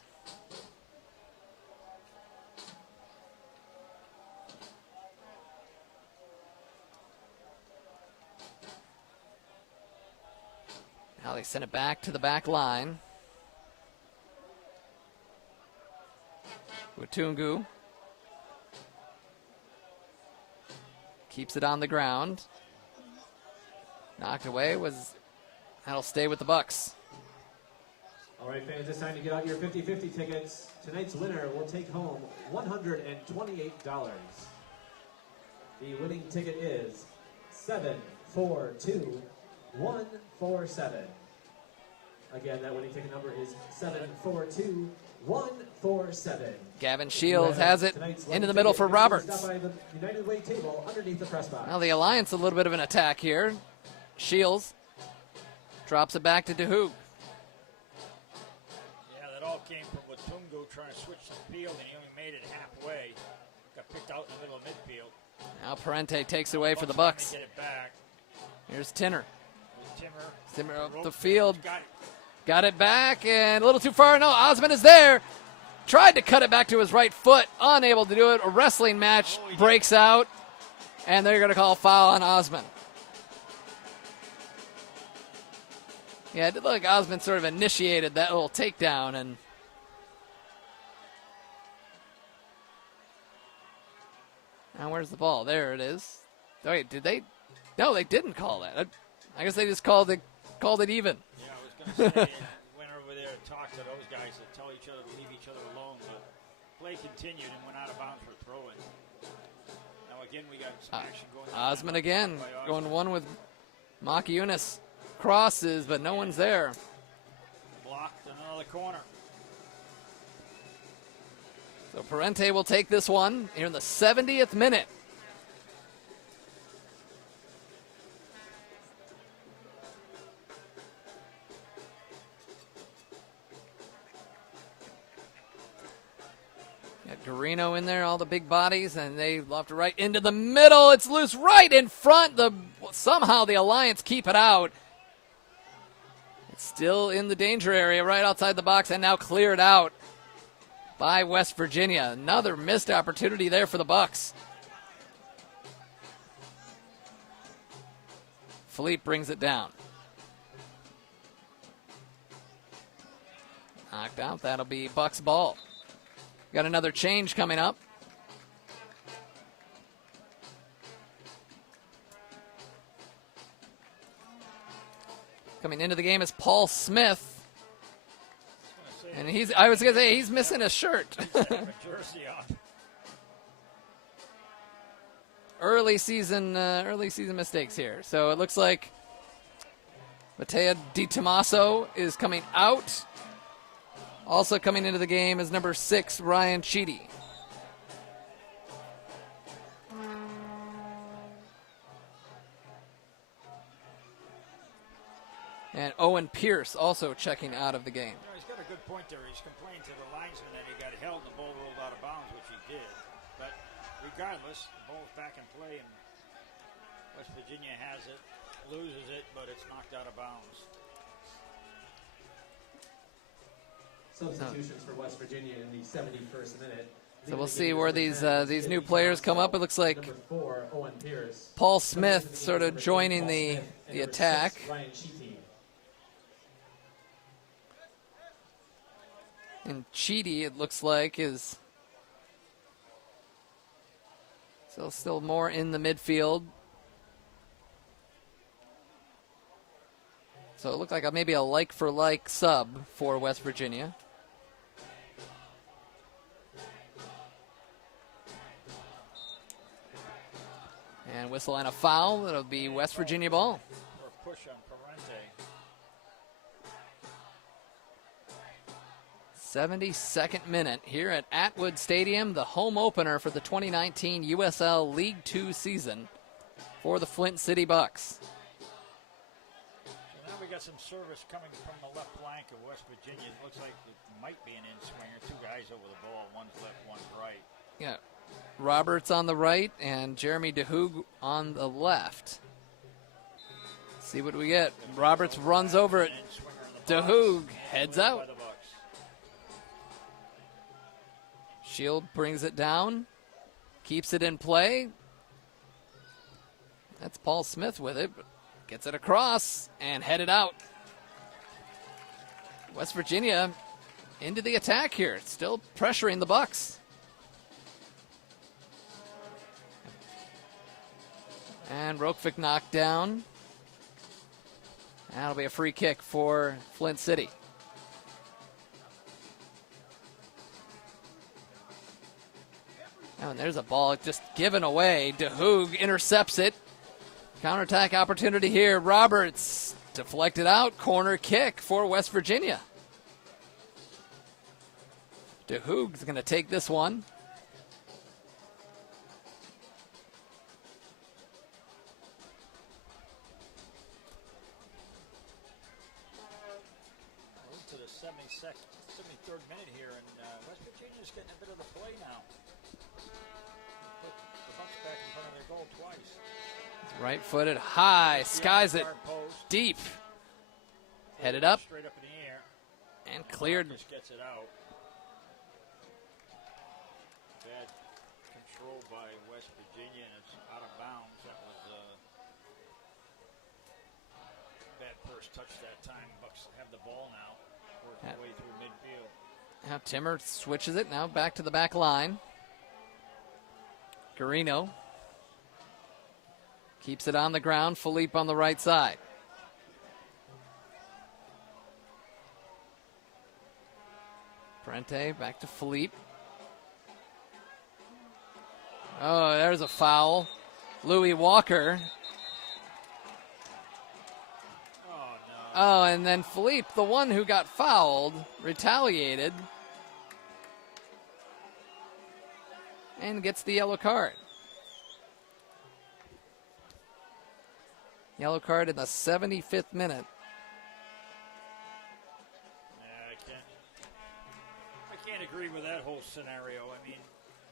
Now they send it back to the back line. Watungu. Keeps it on the ground. Knocked away. That'll stay with the Bucks. All right, fans, it's time to get out your 50-50 tickets. Tonight's winner will take home $128. The winning ticket is 742147. Again, that winning ticket number is 742147. Gavin Shields has it into the middle for Roberts. Stop by the United Way table underneath the press box. Now the Alliance a little bit of an attack here. Shields drops it back to DeHoog. Yeah, that all came from Watungo trying to switch the field, and he only made it halfway. Got picked out in the middle of midfield. Now Parente takes away for the Bucks. Get it back. Here's Tinner. Timmer up the field. Got it. Got it back and a little too far. No, Osmond is there. Tried to cut it back to his right foot. Unable to do it. A wrestling match breaks out. And they're going to call foul on Osmond. Yeah, it did look like Osmond sort of initiated that little takedown. And now where's the ball? There it is. Oh, wait, did they? No, they didn't call that. I guess they just called it even. Yeah, I was going to say, went over there and talked to those guys that tell each other to leave each other alone. But play continued and went out of bounds for a throw-in. Now again, we got some action going on. Osmond again, going one with Makiunas. Crosses, but no one's there. Blocked another corner. So Parente will take this one here in the 70th minute. Got Garino in there, all the big bodies, and they left right into the middle. It's loose right in front. Somehow the Alliance keep it out. It's still in the danger area right outside the box and now cleared out by West Virginia. Another missed opportunity there for the Bucks. Philippe brings it down. Knocked out. That'll be Bucks ball. Got another change coming up. Coming into the game is Paul Smith. And I was going to say, he's missing a shirt. Jersey on. Early season mistakes here. So it looks like Matteo Di Tommaso is coming out. Also coming into the game is number 6, Ryan Cheedy. And Owen Pierce also checking out of the game. He's got a good point there. He's complaining to the linesman that he got held and the ball rolled out of bounds, which he did. But regardless, the ball's back in play, and West Virginia has it, loses it, but it's knocked out of bounds. Substitutions for West Virginia in the 71st minute. So we'll see where these new players come up. It looks like Number 4, Owen Pierce. Paul Smith sort of joining the attack. 6, Ryan Cheety. And Cheedy, it looks like, is still more in the midfield. So it looked like maybe a like-for-like sub for West Virginia. And whistle and a foul. That'll be West Virginia ball. Or a push on Parente. 72nd minute here at Atwood Stadium, the home opener for the 2019 USL League 2 season for the Flint City Bucks. So now we got some service coming from the left flank of West Virginia. It looks like it might be an in-swinger. 2 guys over the ball. One's left, one's right. Yeah. Roberts on the right and Jeremy DeHoog on the left. See what we get. Roberts runs over it. DeHoog heads out. Shield brings it down. Keeps it in play. That's Paul Smith with it. Gets it across and headed out. West Virginia into the attack here. Still pressuring the Bucks. And Rokvik knocked down. That'll be a free kick for Flint City. Oh, and there's a ball just given away. DeHoog intercepts it. Counterattack opportunity here. Roberts deflected out. Corner kick for West Virginia. DeHoog's going to take this one. To the 73rd minute here, and West Virginia's getting a bit of the play now. Put the Bucks back in front of their goal twice. Right-footed, high, skies it deep. Headed up. Straight up in the air. And cleared. Just gets it out. Bad control by West Virginia, and it's out of bounds. That was bad first touch that time. Bucks have the ball now. Working their way through midfield. Now Timmer switches it. Now back to the back line. Garino keeps it on the ground. Philippe on the right side. Parente back to Philippe. Oh, there's a foul. Louis Walker. Oh, and then Philippe, the one who got fouled, retaliated and gets the yellow card. Yellow card in the 75th minute. I can't agree with that whole scenario. I mean,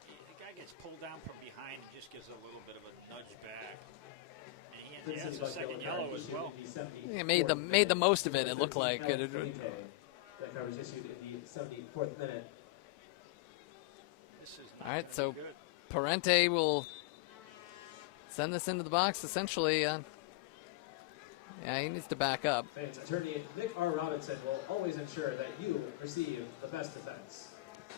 the guy gets pulled down from behind and just gives a little bit of a nudge back. And he has a second yellow as well. He made the most of it, it looked like. That card was issued in the 74th minute. All right, so Parente will send this into the box essentially. Yeah, he needs to back up. Attorney Nick R. Robinson will always ensure that you receive the best defense.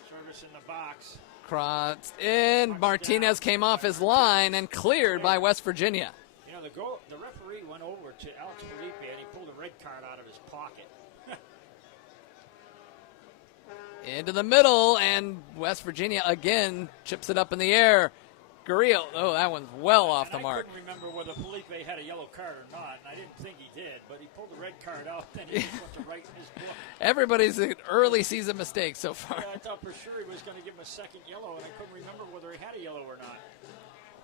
Service in the box. Crossed in. Martinez came off his line and cleared by West Virginia. You know, the referee went over to Alex Felipe and he pulled a red card out of his pocket. Into the middle, and West Virginia again chips it up in the air. Gurriel, oh, that one's well off the mark. I couldn't remember whether Felipe had a yellow card or not, and I didn't think he did, but he pulled the red card out, then he just went to write in his book. Everybody's an early season mistake so far. Yeah, I thought for sure he was going to give him a second yellow, and I couldn't remember whether he had a yellow or not.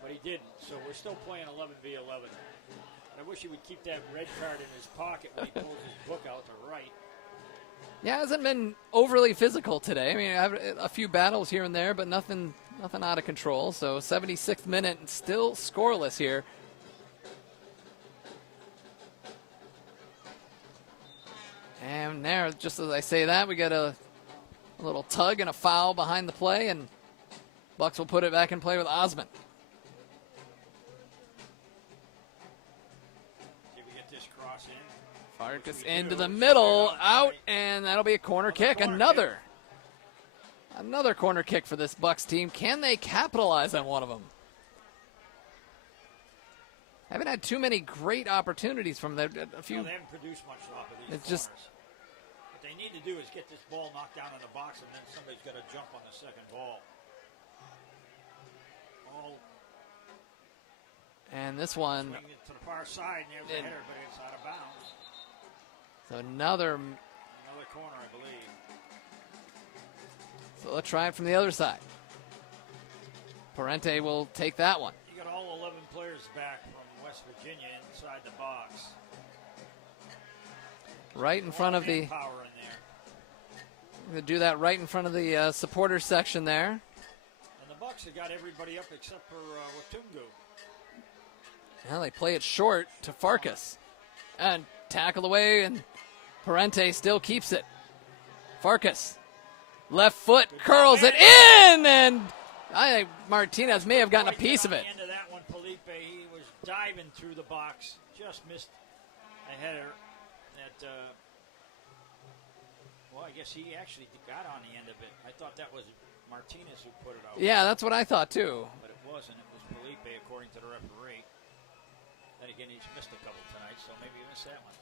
But he didn't, so we're still playing 11v11. I wish he would keep that red card in his pocket when he pulls his book out to write. Yeah, it hasn't been overly physical today. I mean, I have a few battles here and there, but nothing out of control. So 76th minute, and still scoreless here. And there, just as I say that, we get a little tug and a foul behind the play, and Bucks will put it back in play with Osmond. Did we get this cross in? Farkas into the middle, out, and that'll be a corner kick. Another corner kick for this Bucks team. Can they capitalize on one of them? Haven't had too many great opportunities from them. A few. No, they haven't produced much off of these. It's just. What they need to do is get this ball knocked down in the box, and then somebody's got to jump on the second ball. And this one. Swing it to the far side, and there's the header, but it's out of bounds. So another corner, I believe. So let's try it from the other side. Parente will take that one. You got all 11 players back from West Virginia inside the box. Right in front of the. Power in there. Going to do that right in front of the supporters section there. And the Bucks have got everybody up except for Watungu. Well, they play it short to Farkas. And tackle away, and Parente still keeps it. Farkas, left foot, curls it in, and I think Martinez may have gotten a piece of it. At the end of that one, Felipe, he was diving through the box, just missed a header that, well, I guess he actually got on the end of it. I thought that was Martinez who put it out. Yeah, that's what I thought too. But it wasn't. It was Felipe, according to the referee. Then again, he's missed a couple tonight, so maybe he missed that one.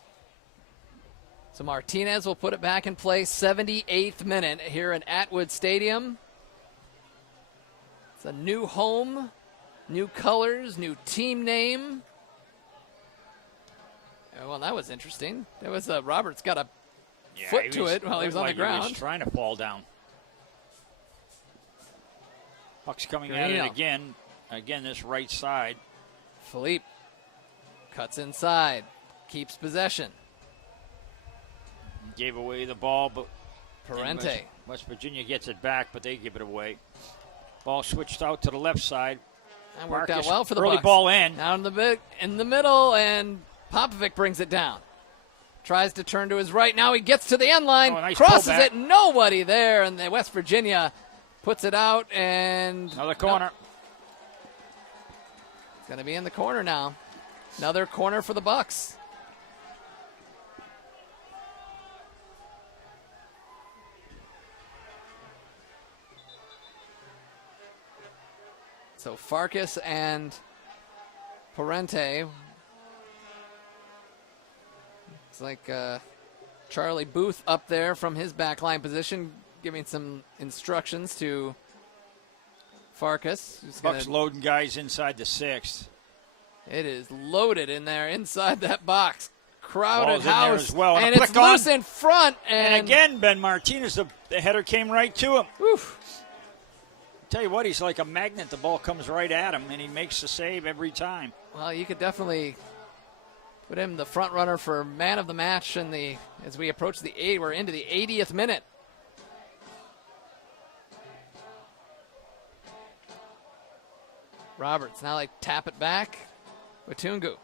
So Martinez will put it back in play. 78th minute here in Atwood Stadium. It's a new home, new colors, new team name. Oh, well, that was interesting. That was Roberts got a foot to it while he was on the ground. He was trying to fall down. Buck's coming at it again. Again, this right side. Philippe cuts inside, keeps possession. Gave away the ball, but Parente. West Virginia gets it back, but they give it away. Ball switched out to the left side. That worked out well for the early Bucks. Ball in. Down in the middle, and Popovic brings it down. Tries to turn to his right. Now he gets to the end line, nice crosses pullback. it. Nobody there, and the West Virginia puts it out. And another corner. It's going to be in the corner now. Another corner for the Bucks. So Farkas and Parente. It's like Charlie Booth up there from his backline position, giving some instructions to Farkas. Bucks loading guys inside the 6th. It is loaded in there inside that box. Crowded Ball's in there house. as well. And it's loose in front. And again, Ben Martinez, the header came right to him. Oof. Tell you what, he's like a magnet. The ball comes right at him, and he makes the save every time. Well, you could definitely put him the front runner for man of the match as we approach we're into the 80th minute. Roberts now tap it back with Tungu.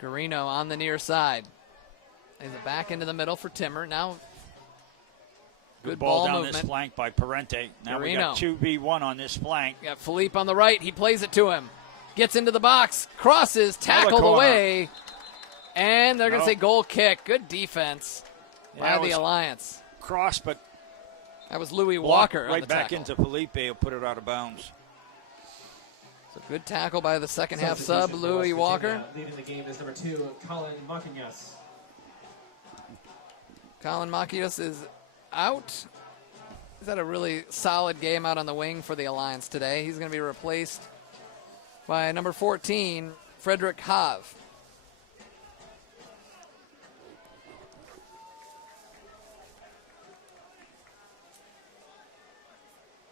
Garino on the near side. Is it back into the middle for Timmer. Now good ball down movement. this flank by Parente. Now we got 2v1 on this flank. Got Philippe on the right. He plays it to him. Gets into the box. Crosses. Tackled away. And they're going to say goal kick. Good defense by the Alliance. Cross, but that was Louis Walker. Right back into Felipe. He'll put it out of bounds. So good tackle by the second half sub, Louis Walker. Leading the game is number 2, Colin Macias. Colin Macias is out. He's had a really solid game out on the wing for the Alliance today. He's going to be replaced by number 14, Frederick Hav.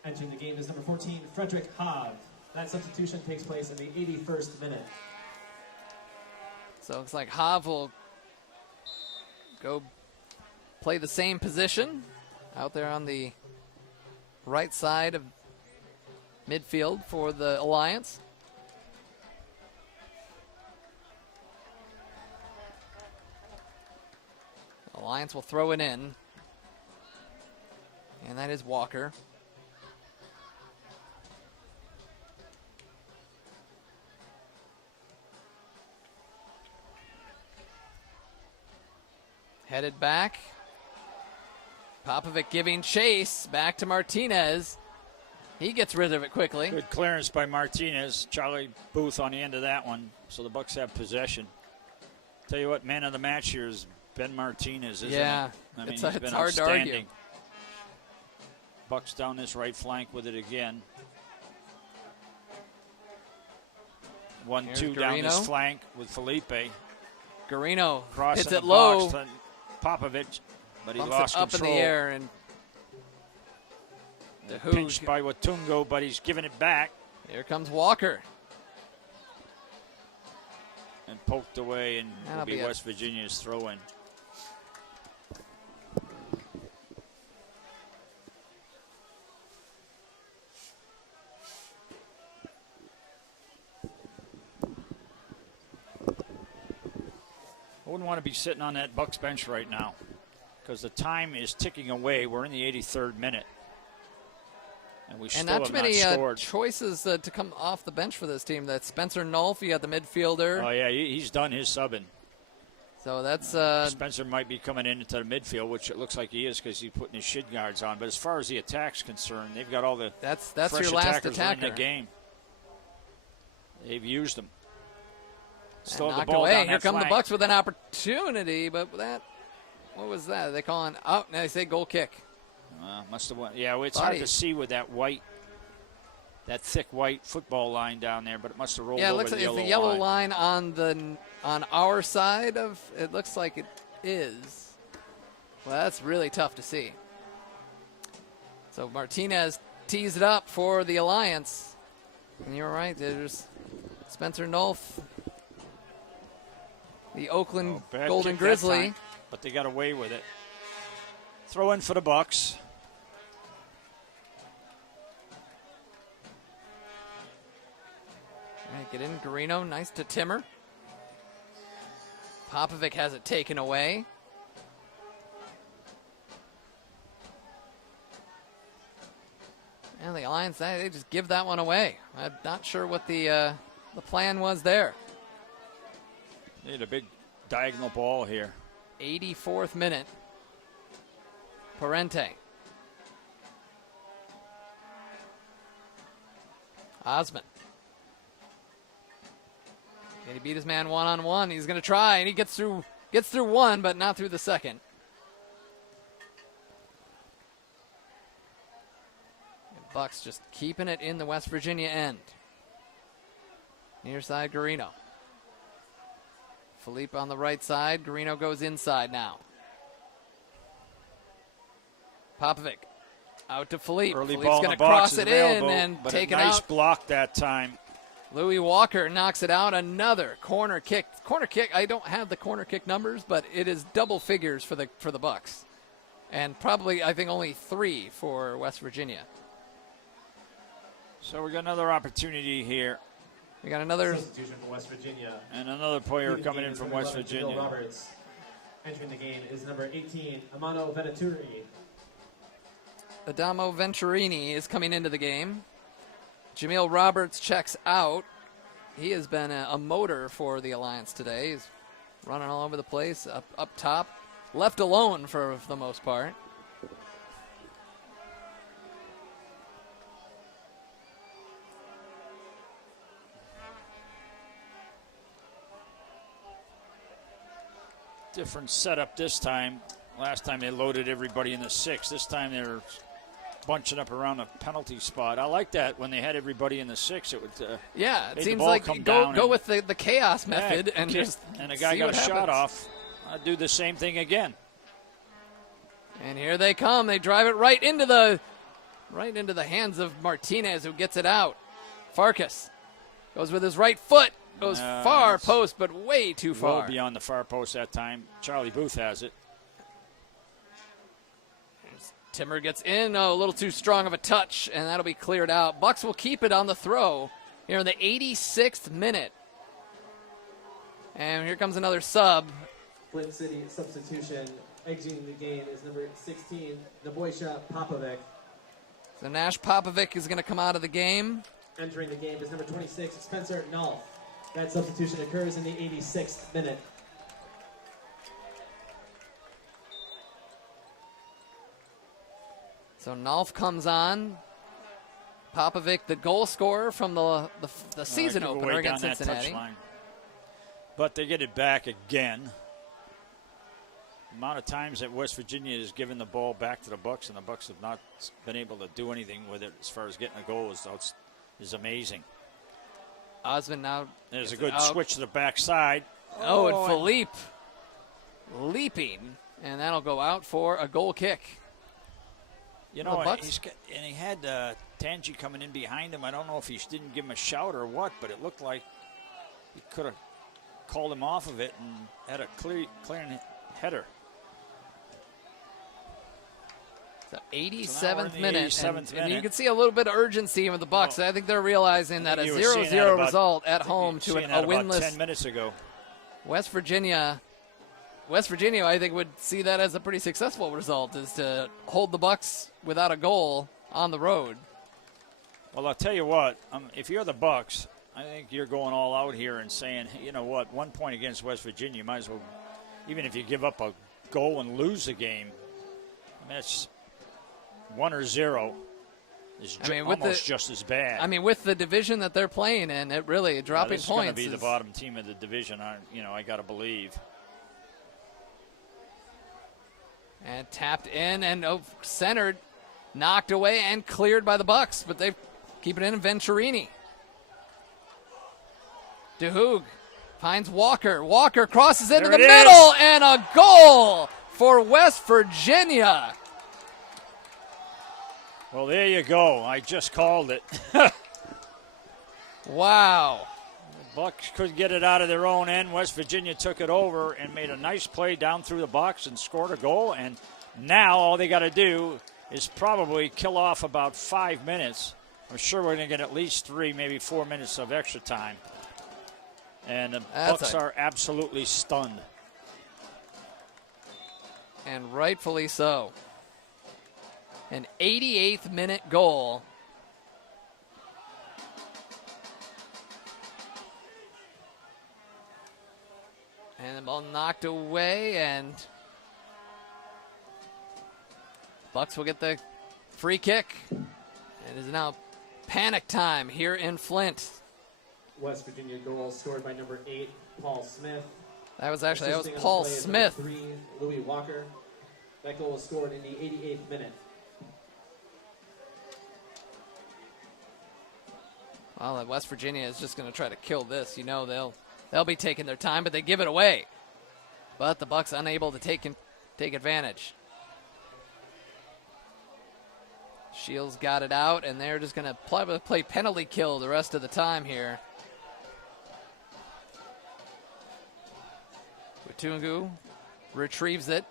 Entering the game is number 14, Frederick Hav. That substitution takes place in the 81st minute. So it looks like Hav will go play the same position out there on the right side of midfield for the Alliance. Alliance will throw it in. And that is Walker. Headed back. Popovic giving chase back to Martinez. He gets rid of it quickly. Good clearance by Martinez. Charlie Booth on the end of that one. So the Bucks have possession. Tell you what, man of the match here is Ben Martinez, isn't it? I mean, it's he's been hard to argue. outstanding. Bucks down this right flank with it again. 1-2 down this flank with Felipe. Garino Crossing hits it the low. box to Popovic, but he Bumps lost it up control. in the air and Pinched by Watungo, but he's giving it back. Here comes Walker. And poked away, and That'll will be be West Virginia's throw-in. I wouldn't want to be sitting on that Bucks bench right now because the time is ticking away. We're in the 83rd minute. And we still not have too many not scored. choices to come off the bench for this team. That's Spencer Nolf, you got the midfielder. Oh, yeah, he's done his subbing. So that's Spencer might be coming into the midfield, which it looks like he is because he's putting his shin guards on. But as far as the attack's concerned, they've got all the that's fresh your last attackers attacker in the game. They've used them. Still And have the knocked ball away. down Here that come the flank. Bucks with an opportunity, but that, what was that? They calling out? Now they say goal kick. Must have went. Yeah, it's Thought hard he- to see with that white, that thick white football line down there, but it must have rolled Yeah, it over looks the like yellow it's the yellow line. line on our side of. It looks like it is. Well, that's really tough to see. So Martinez tees it up for the Alliance, and you're right. There's Spencer Nolf, the Oakland Bad Golden kick that Grizzly. time, but they got away with it. Throw in for the Bucks. All right, get in. Garino, nice to Timmer. Popovic has it taken away. And the Alliance, they just give that one away. I'm not sure what the plan was there. They had a big diagonal ball here. 84th minute. Parente. Osman. Can he beat his man one-on-one? He's going to try, and he gets through one, but not through the second. And Bucks just keeping it in the West Virginia end. Near side, Garino. Philippe on the right side. Garino goes inside now. Popovic out to Philippe. Early Philippe's ball in going the to box cross is it available, in and but take a it nice out. block that time. Louis Walker knocks it out. Another corner kick. Corner kick. I don't have the corner kick numbers, but it is double figures for the Bucks, and probably I think only 3 for West Virginia. So we got another opportunity here, We got another. Substitution for West Virginia. and another player Leading the coming game in is from number West 11, Jamil Virginia. Roberts. Entering the game is number 18, Amano Venaturi. Adamo Venturini is coming into the game. Jamil Roberts checks out. He has been a motor for the Alliance today. He's running all over the place, up top, left alone for the most part. Different setup this time. Last time they loaded everybody in the 6. This time they're bunching up around a penalty spot. I like that when they had everybody in the 6. It would. Yeah, it made the seems ball like come go down go and- with the chaos method and kick, just and the guy see got a what shot happens. off. I'd do the same thing again. And here they come. They drive it right into the hands of Martinez, who gets it out. Farkas goes with his right foot. Goes far it's post, but way too far. Well beyond the far post that time. Charlie Booth has it. Timmer gets in, a little too strong of a touch, and that'll be cleared out. Bucks will keep it on the throw here in the 86th minute. And here comes another sub. Flint City substitution. Exiting the game is number 16, Naboisha Popovic. So Nash Popovic is going to come out of the game. Entering the game is number 26, Spencer Nolf. That substitution occurs in the 86th minute. So Nolf comes on. Popovic, the goal scorer from the season Give opener away against down that Cincinnati. touchline. But they get it back again. The amount of times that West Virginia has given the ball back to the Bucks, and the Bucks have not been able to do anything with it as far as getting a goal is amazing. Osman now. There's a gets good it out. switch to the backside. Oh, and Philippe leaping, and that'll go out for a goal kick. You The know, Bucks? and he had Tangi coming in behind him. I don't know if he didn't give him a shout or what, but it looked like he could have called him off of it and had a clearing header. So So 87th now we're in the minute, 87th and minute. you can see a little bit of urgency with the Bucks. Well, I think they're realizing that a You were seeing 0-0 that about- result at I think home you were to seeing a that about winless 10 minutes ago. West Virginia, I think, would see that as a pretty successful result, is to hold the Bucks without a goal on the road. Well, I'll tell you what, if you're the Bucks, I think you're going all out here and saying, you know what, 1 point against West Virginia, you might as well, even if you give up a goal and lose the game, I mean, it's 1 or 0. is I mean, with almost just as bad. I mean, with the division that they're playing in, it really dropping this points. This is going to be the bottom team of the division. I got to believe. And tapped in and centered, knocked away and cleared by the Bucks, but they keep it in. Venturini. DeHoog finds Walker. Walker crosses into the middle and a goal for West Virginia. Well, there you go. I just called it. Wow. The Bucks couldn't get it out of their own end. West Virginia took it over and made a nice play down through the box and scored a goal. And now all they got to do is probably kill off about 5 minutes. I'm sure we're going to get at least 3, maybe 4 minutes of extra time. And the Bucks are absolutely stunned. And rightfully so. An 88th minute goal. And the ball knocked away, and Bucks will get the free kick. It is now panic time here in Flint. West Virginia goal scored by number 8, Paul Smith. That was Assisting on the Paul play is Smith. number 3, Louis Walker. That goal was scored in the 88th minute. Well, West Virginia is just going to try to kill this. You know, they'll be taking their time, but they give it away. But the Bucks unable to take advantage. Shields got it out, and they're just going to play penalty kill the rest of the time here. Utungu retrieves it.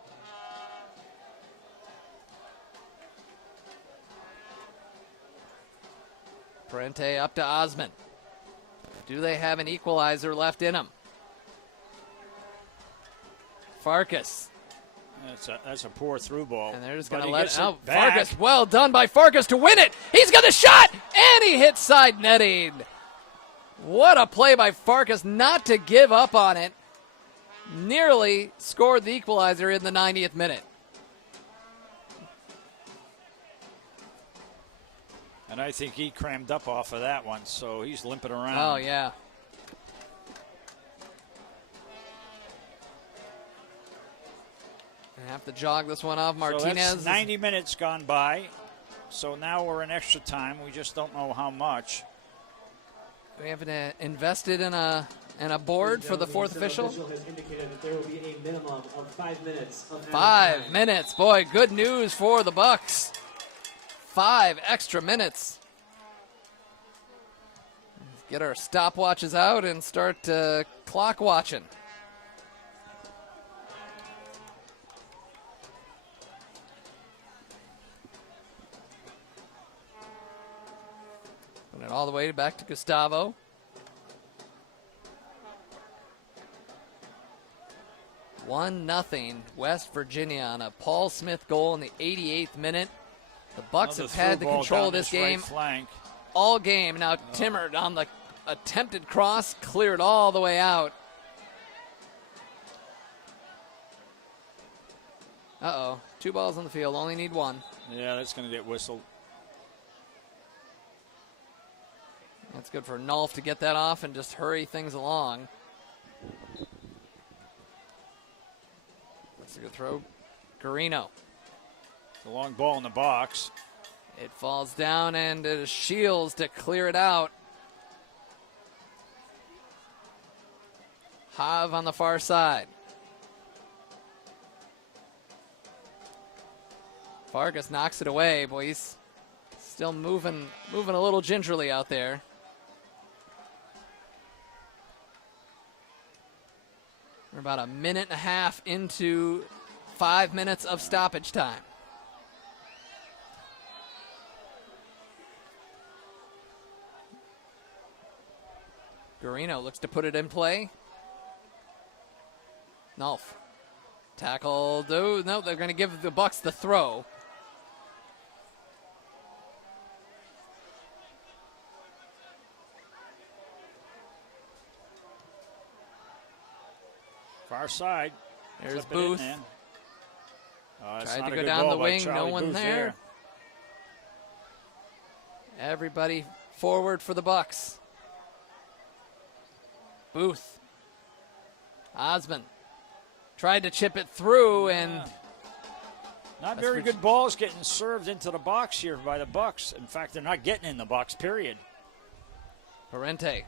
Parente up to Osman. Do they have an equalizer left in them? Farkas. That's a poor through ball. And they're just going to let it out. Back. Farkas, well done by Farkas to win it. He's got the shot, and he hits side netting. What a play by Farkas not to give up on it. Nearly scored the equalizer in the 90th minute. And I think he crammed up off of that one, so he's limping around. Oh, yeah. I have to jog this one off. Martinez. So that's 90 minutes gone by. So now we're in extra time. We just don't know how much. We haven't invested in a board for the fourth official. The has indicated that there will be a minimum of 5 minutes of 5 minutes. Boy, good news for the Bucks. 5 extra minutes. Let's get our stopwatches out and start clock watching. Put it all the way back to Gustavo. One nothing West Virginia on a Paul Smith goal in the 88th minute. The Bucks have had the control of this game all game. Now Timmer on the attempted cross, cleared all the way out. Uh-oh, 2 balls on the field, only need 1. Yeah, that's going to get whistled. That's good for Nolf to get that off and just hurry things along. That's a good throw. Garino. The long ball in the box. It falls down, and it is Shields to clear it out. Hav on the far side. Farkas knocks it away. Boy, he's still moving a little gingerly out there. We're about a minute and a half into 5 minutes of stoppage time. Garino looks to put it in play. Nolf. Tackle. No, they're going to give the Bucks the throw. Far side. There's Flip it in, Booth. man. It's Tried not to a go good down ball the by wing. Charlie No one Booth there. Everybody forward for the Bucks. Booth. Osmond tried to chip it through, and not very good balls getting served into the box here by the Bucks. In fact, they're not getting in the box, period. Parente.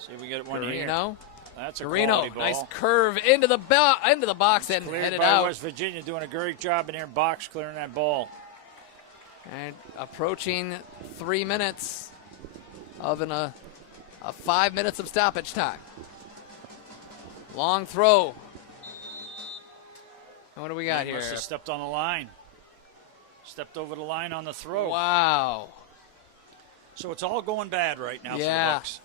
See if we get one here. Guarino. That's a Guarino, quality ball. nice curve into the box and Cleared headed by out. West Virginia, doing a great job in their box clearing that ball. And approaching 3 minutes of a 5 minutes of stoppage time. Long throw. And what do we got He here? must have stepped on the line. Stepped over the line on the throw. Wow. So it's all going bad right now for the Yeah. Bucks.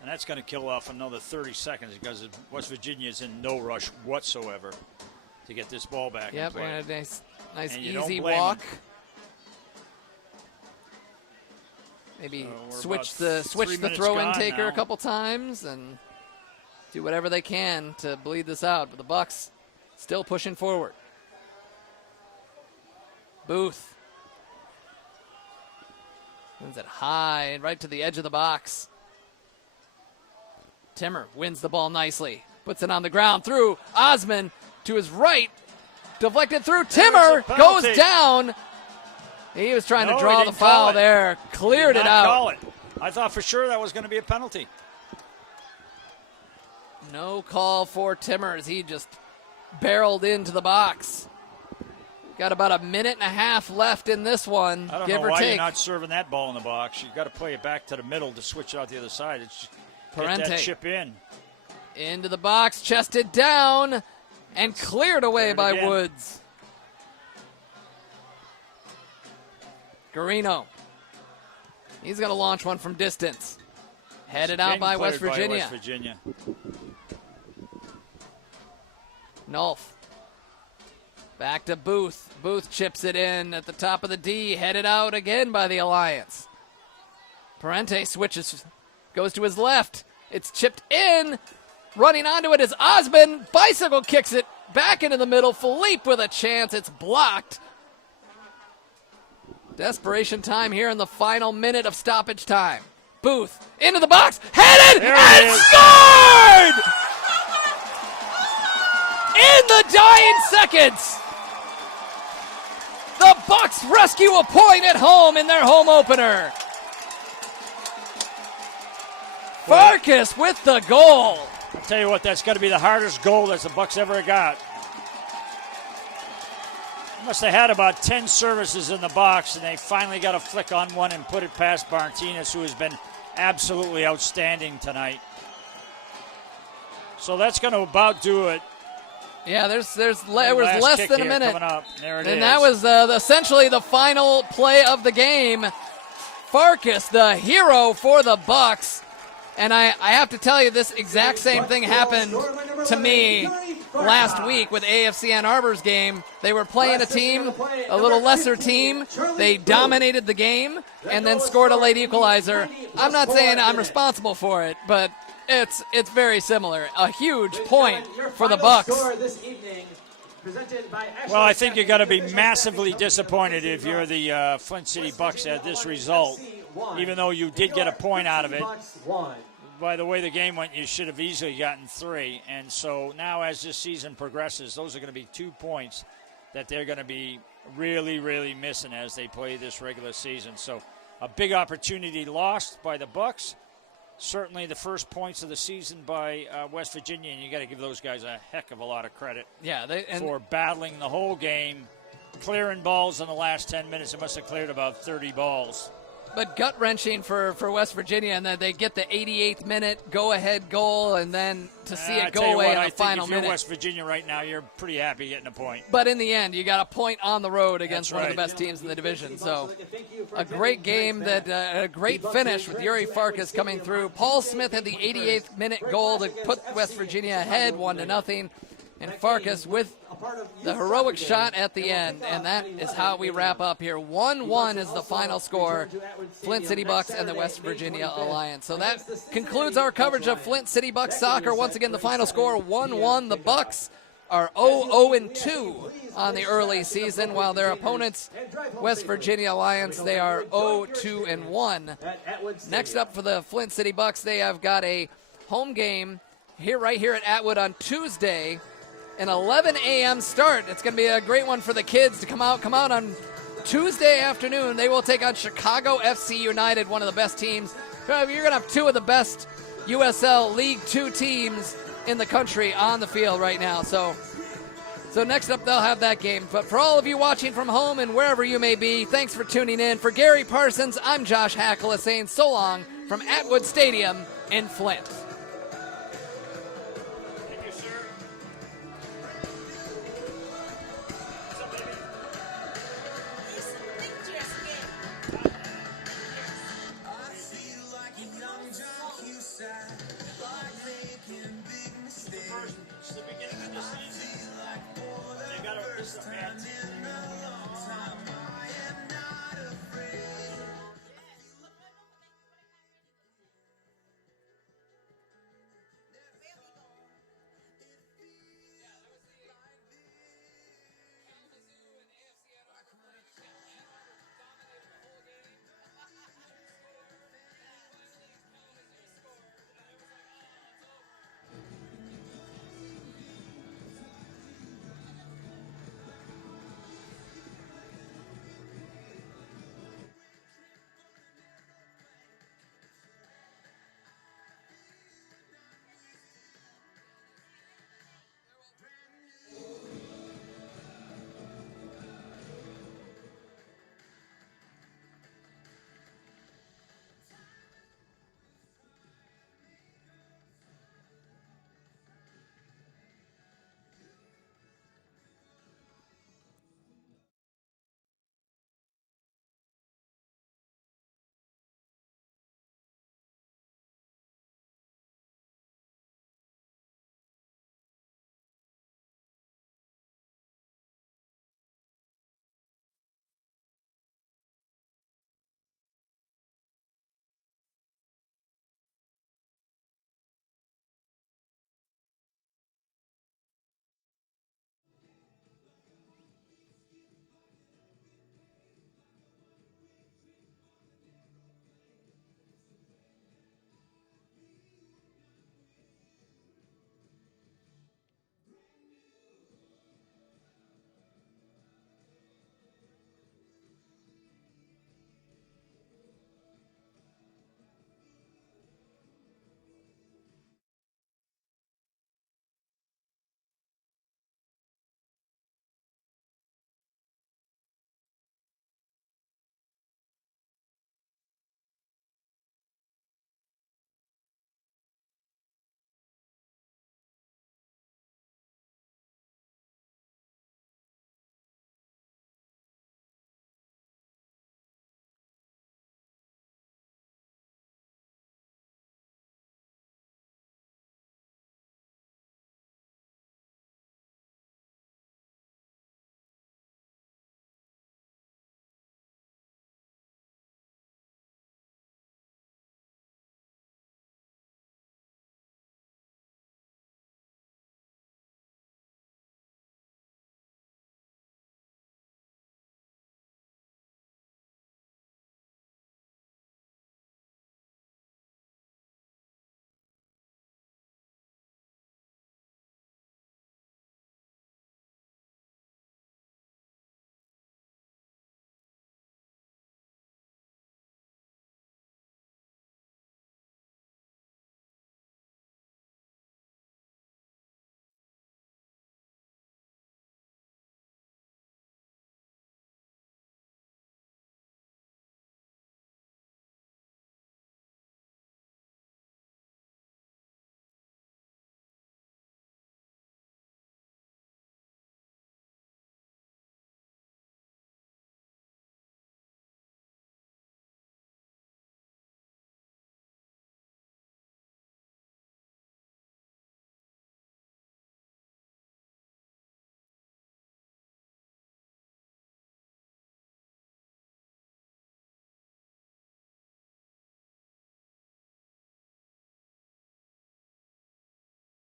And that's going to kill off another 30 seconds because West Virginia is in no rush whatsoever to get this ball back in Yep, play. and a nice And you don't easy blame walk. him. Maybe So switch we're the about 3 minutes throw-in gone taker now. a couple times and do whatever they can to bleed this out. But the Bucks still pushing forward. Booth. Sends it high and right to the edge of the box. Timmer wins the ball nicely. Puts it on the ground through Osmond to his right. Deflected through. Timmer a goes penalty. down. He was trying No, to he draw the didn't call foul it. there. Cleared Did it not out. call it. I thought for sure that was going to be a penalty. No call for Timmer as he just barreled into the box. Got about a minute and a half left in this one, I don't give know or why take. you're not serving that ball in the box. You've got to play it back to the middle to switch it out the other side. It's just get Parente. that chip in. Into the box, chested down, and cleared away Cleared by again. Woods. Guarino. He's going to launch one from distance. Headed out Again by cleared West Virginia. West Virginia. Nolf. Back to Booth. Booth chips it in at the top of the D. Headed out again by the Alliance. Parente switches, goes to his left. It's chipped in. Running onto it is Osmond. Bicycle kicks it back into the middle. Philippe with a chance. It's blocked. Desperation time here in the final minute of stoppage time. Booth into the box. Headed There it and is. scored! In the dying seconds. The Bucks rescue a point at home in their home opener. Farkas with the goal. I'll tell you what, that's got to be the hardest goal that the Bucks ever got. Must have had about 10 services in the box, and they finally got a flick on one and put it past Martinez, who has been absolutely outstanding tonight. So that's going to about do it. Yeah, there was Last less kick than a here minute. coming up. There it is. And that was essentially the final play of the game. Farkas, the hero for the Bucks. And I have to tell you, this exact same thing happened to me last week with AFC Ann Arbor's game. They were playing a team, a little lesser team. They dominated the game and then scored a late equalizer. I'm not saying I'm responsible for it, but it's very similar. A huge point for the Bucks. Well, I think you got to be massively disappointed if you're the Flint City Bucks at this result, even though you did get a point out of it. By the way the game went, you should have easily gotten 3. And so now as this season progresses, those are going to be 2 points that they're going to be really, really missing as they play this regular season. So a big opportunity lost by the Bucks. Certainly the first points of the season by West Virginia, and you got to give those guys a heck of a lot of credit for battling the whole game, clearing balls in the last 10 minutes. It must have cleared about 30 balls. But gut-wrenching for West Virginia, and then they get the 88th minute go-ahead goal, and then to see it go away in the final if you're minute. West Virginia right now, you're pretty happy getting a point. But in the end, you got a point on the road against That's one of the right. best teams in the division. So a great game, a great finish with Yuri Farkas coming through. Paul Smith had the 88th minute goal to put West Virginia ahead 1-0. And Farkas with the heroic shot at the end. And that is how we wrap up here. 1-1 is the final score. Flint City Bucks and the West Virginia Alliance. So that concludes our coverage of Flint City Bucks soccer. Once again, the final score 1-1. The Bucks are 0-2 on the early season, while their opponents, West Virginia Alliance, they are 0-2-1. Next up for the Flint City Bucks, they have got a home game right here at Atwood on Tuesday, an 11 a.m. start. It's going to be a great one for the kids to come out on Tuesday afternoon. They will take on Chicago FC United, one of the best teams. You're going to have two of the best USL League Two teams in the country on the field right now. So next up, they'll have that game. But for all of you watching from home and wherever you may be, thanks for tuning in. For Gary Parsons, I'm Josh Hackala saying so long from Atwood Stadium in Flint. Thank you, sir. What's up, baby? These pictures again. It's the beginning of the season. They got a bad team.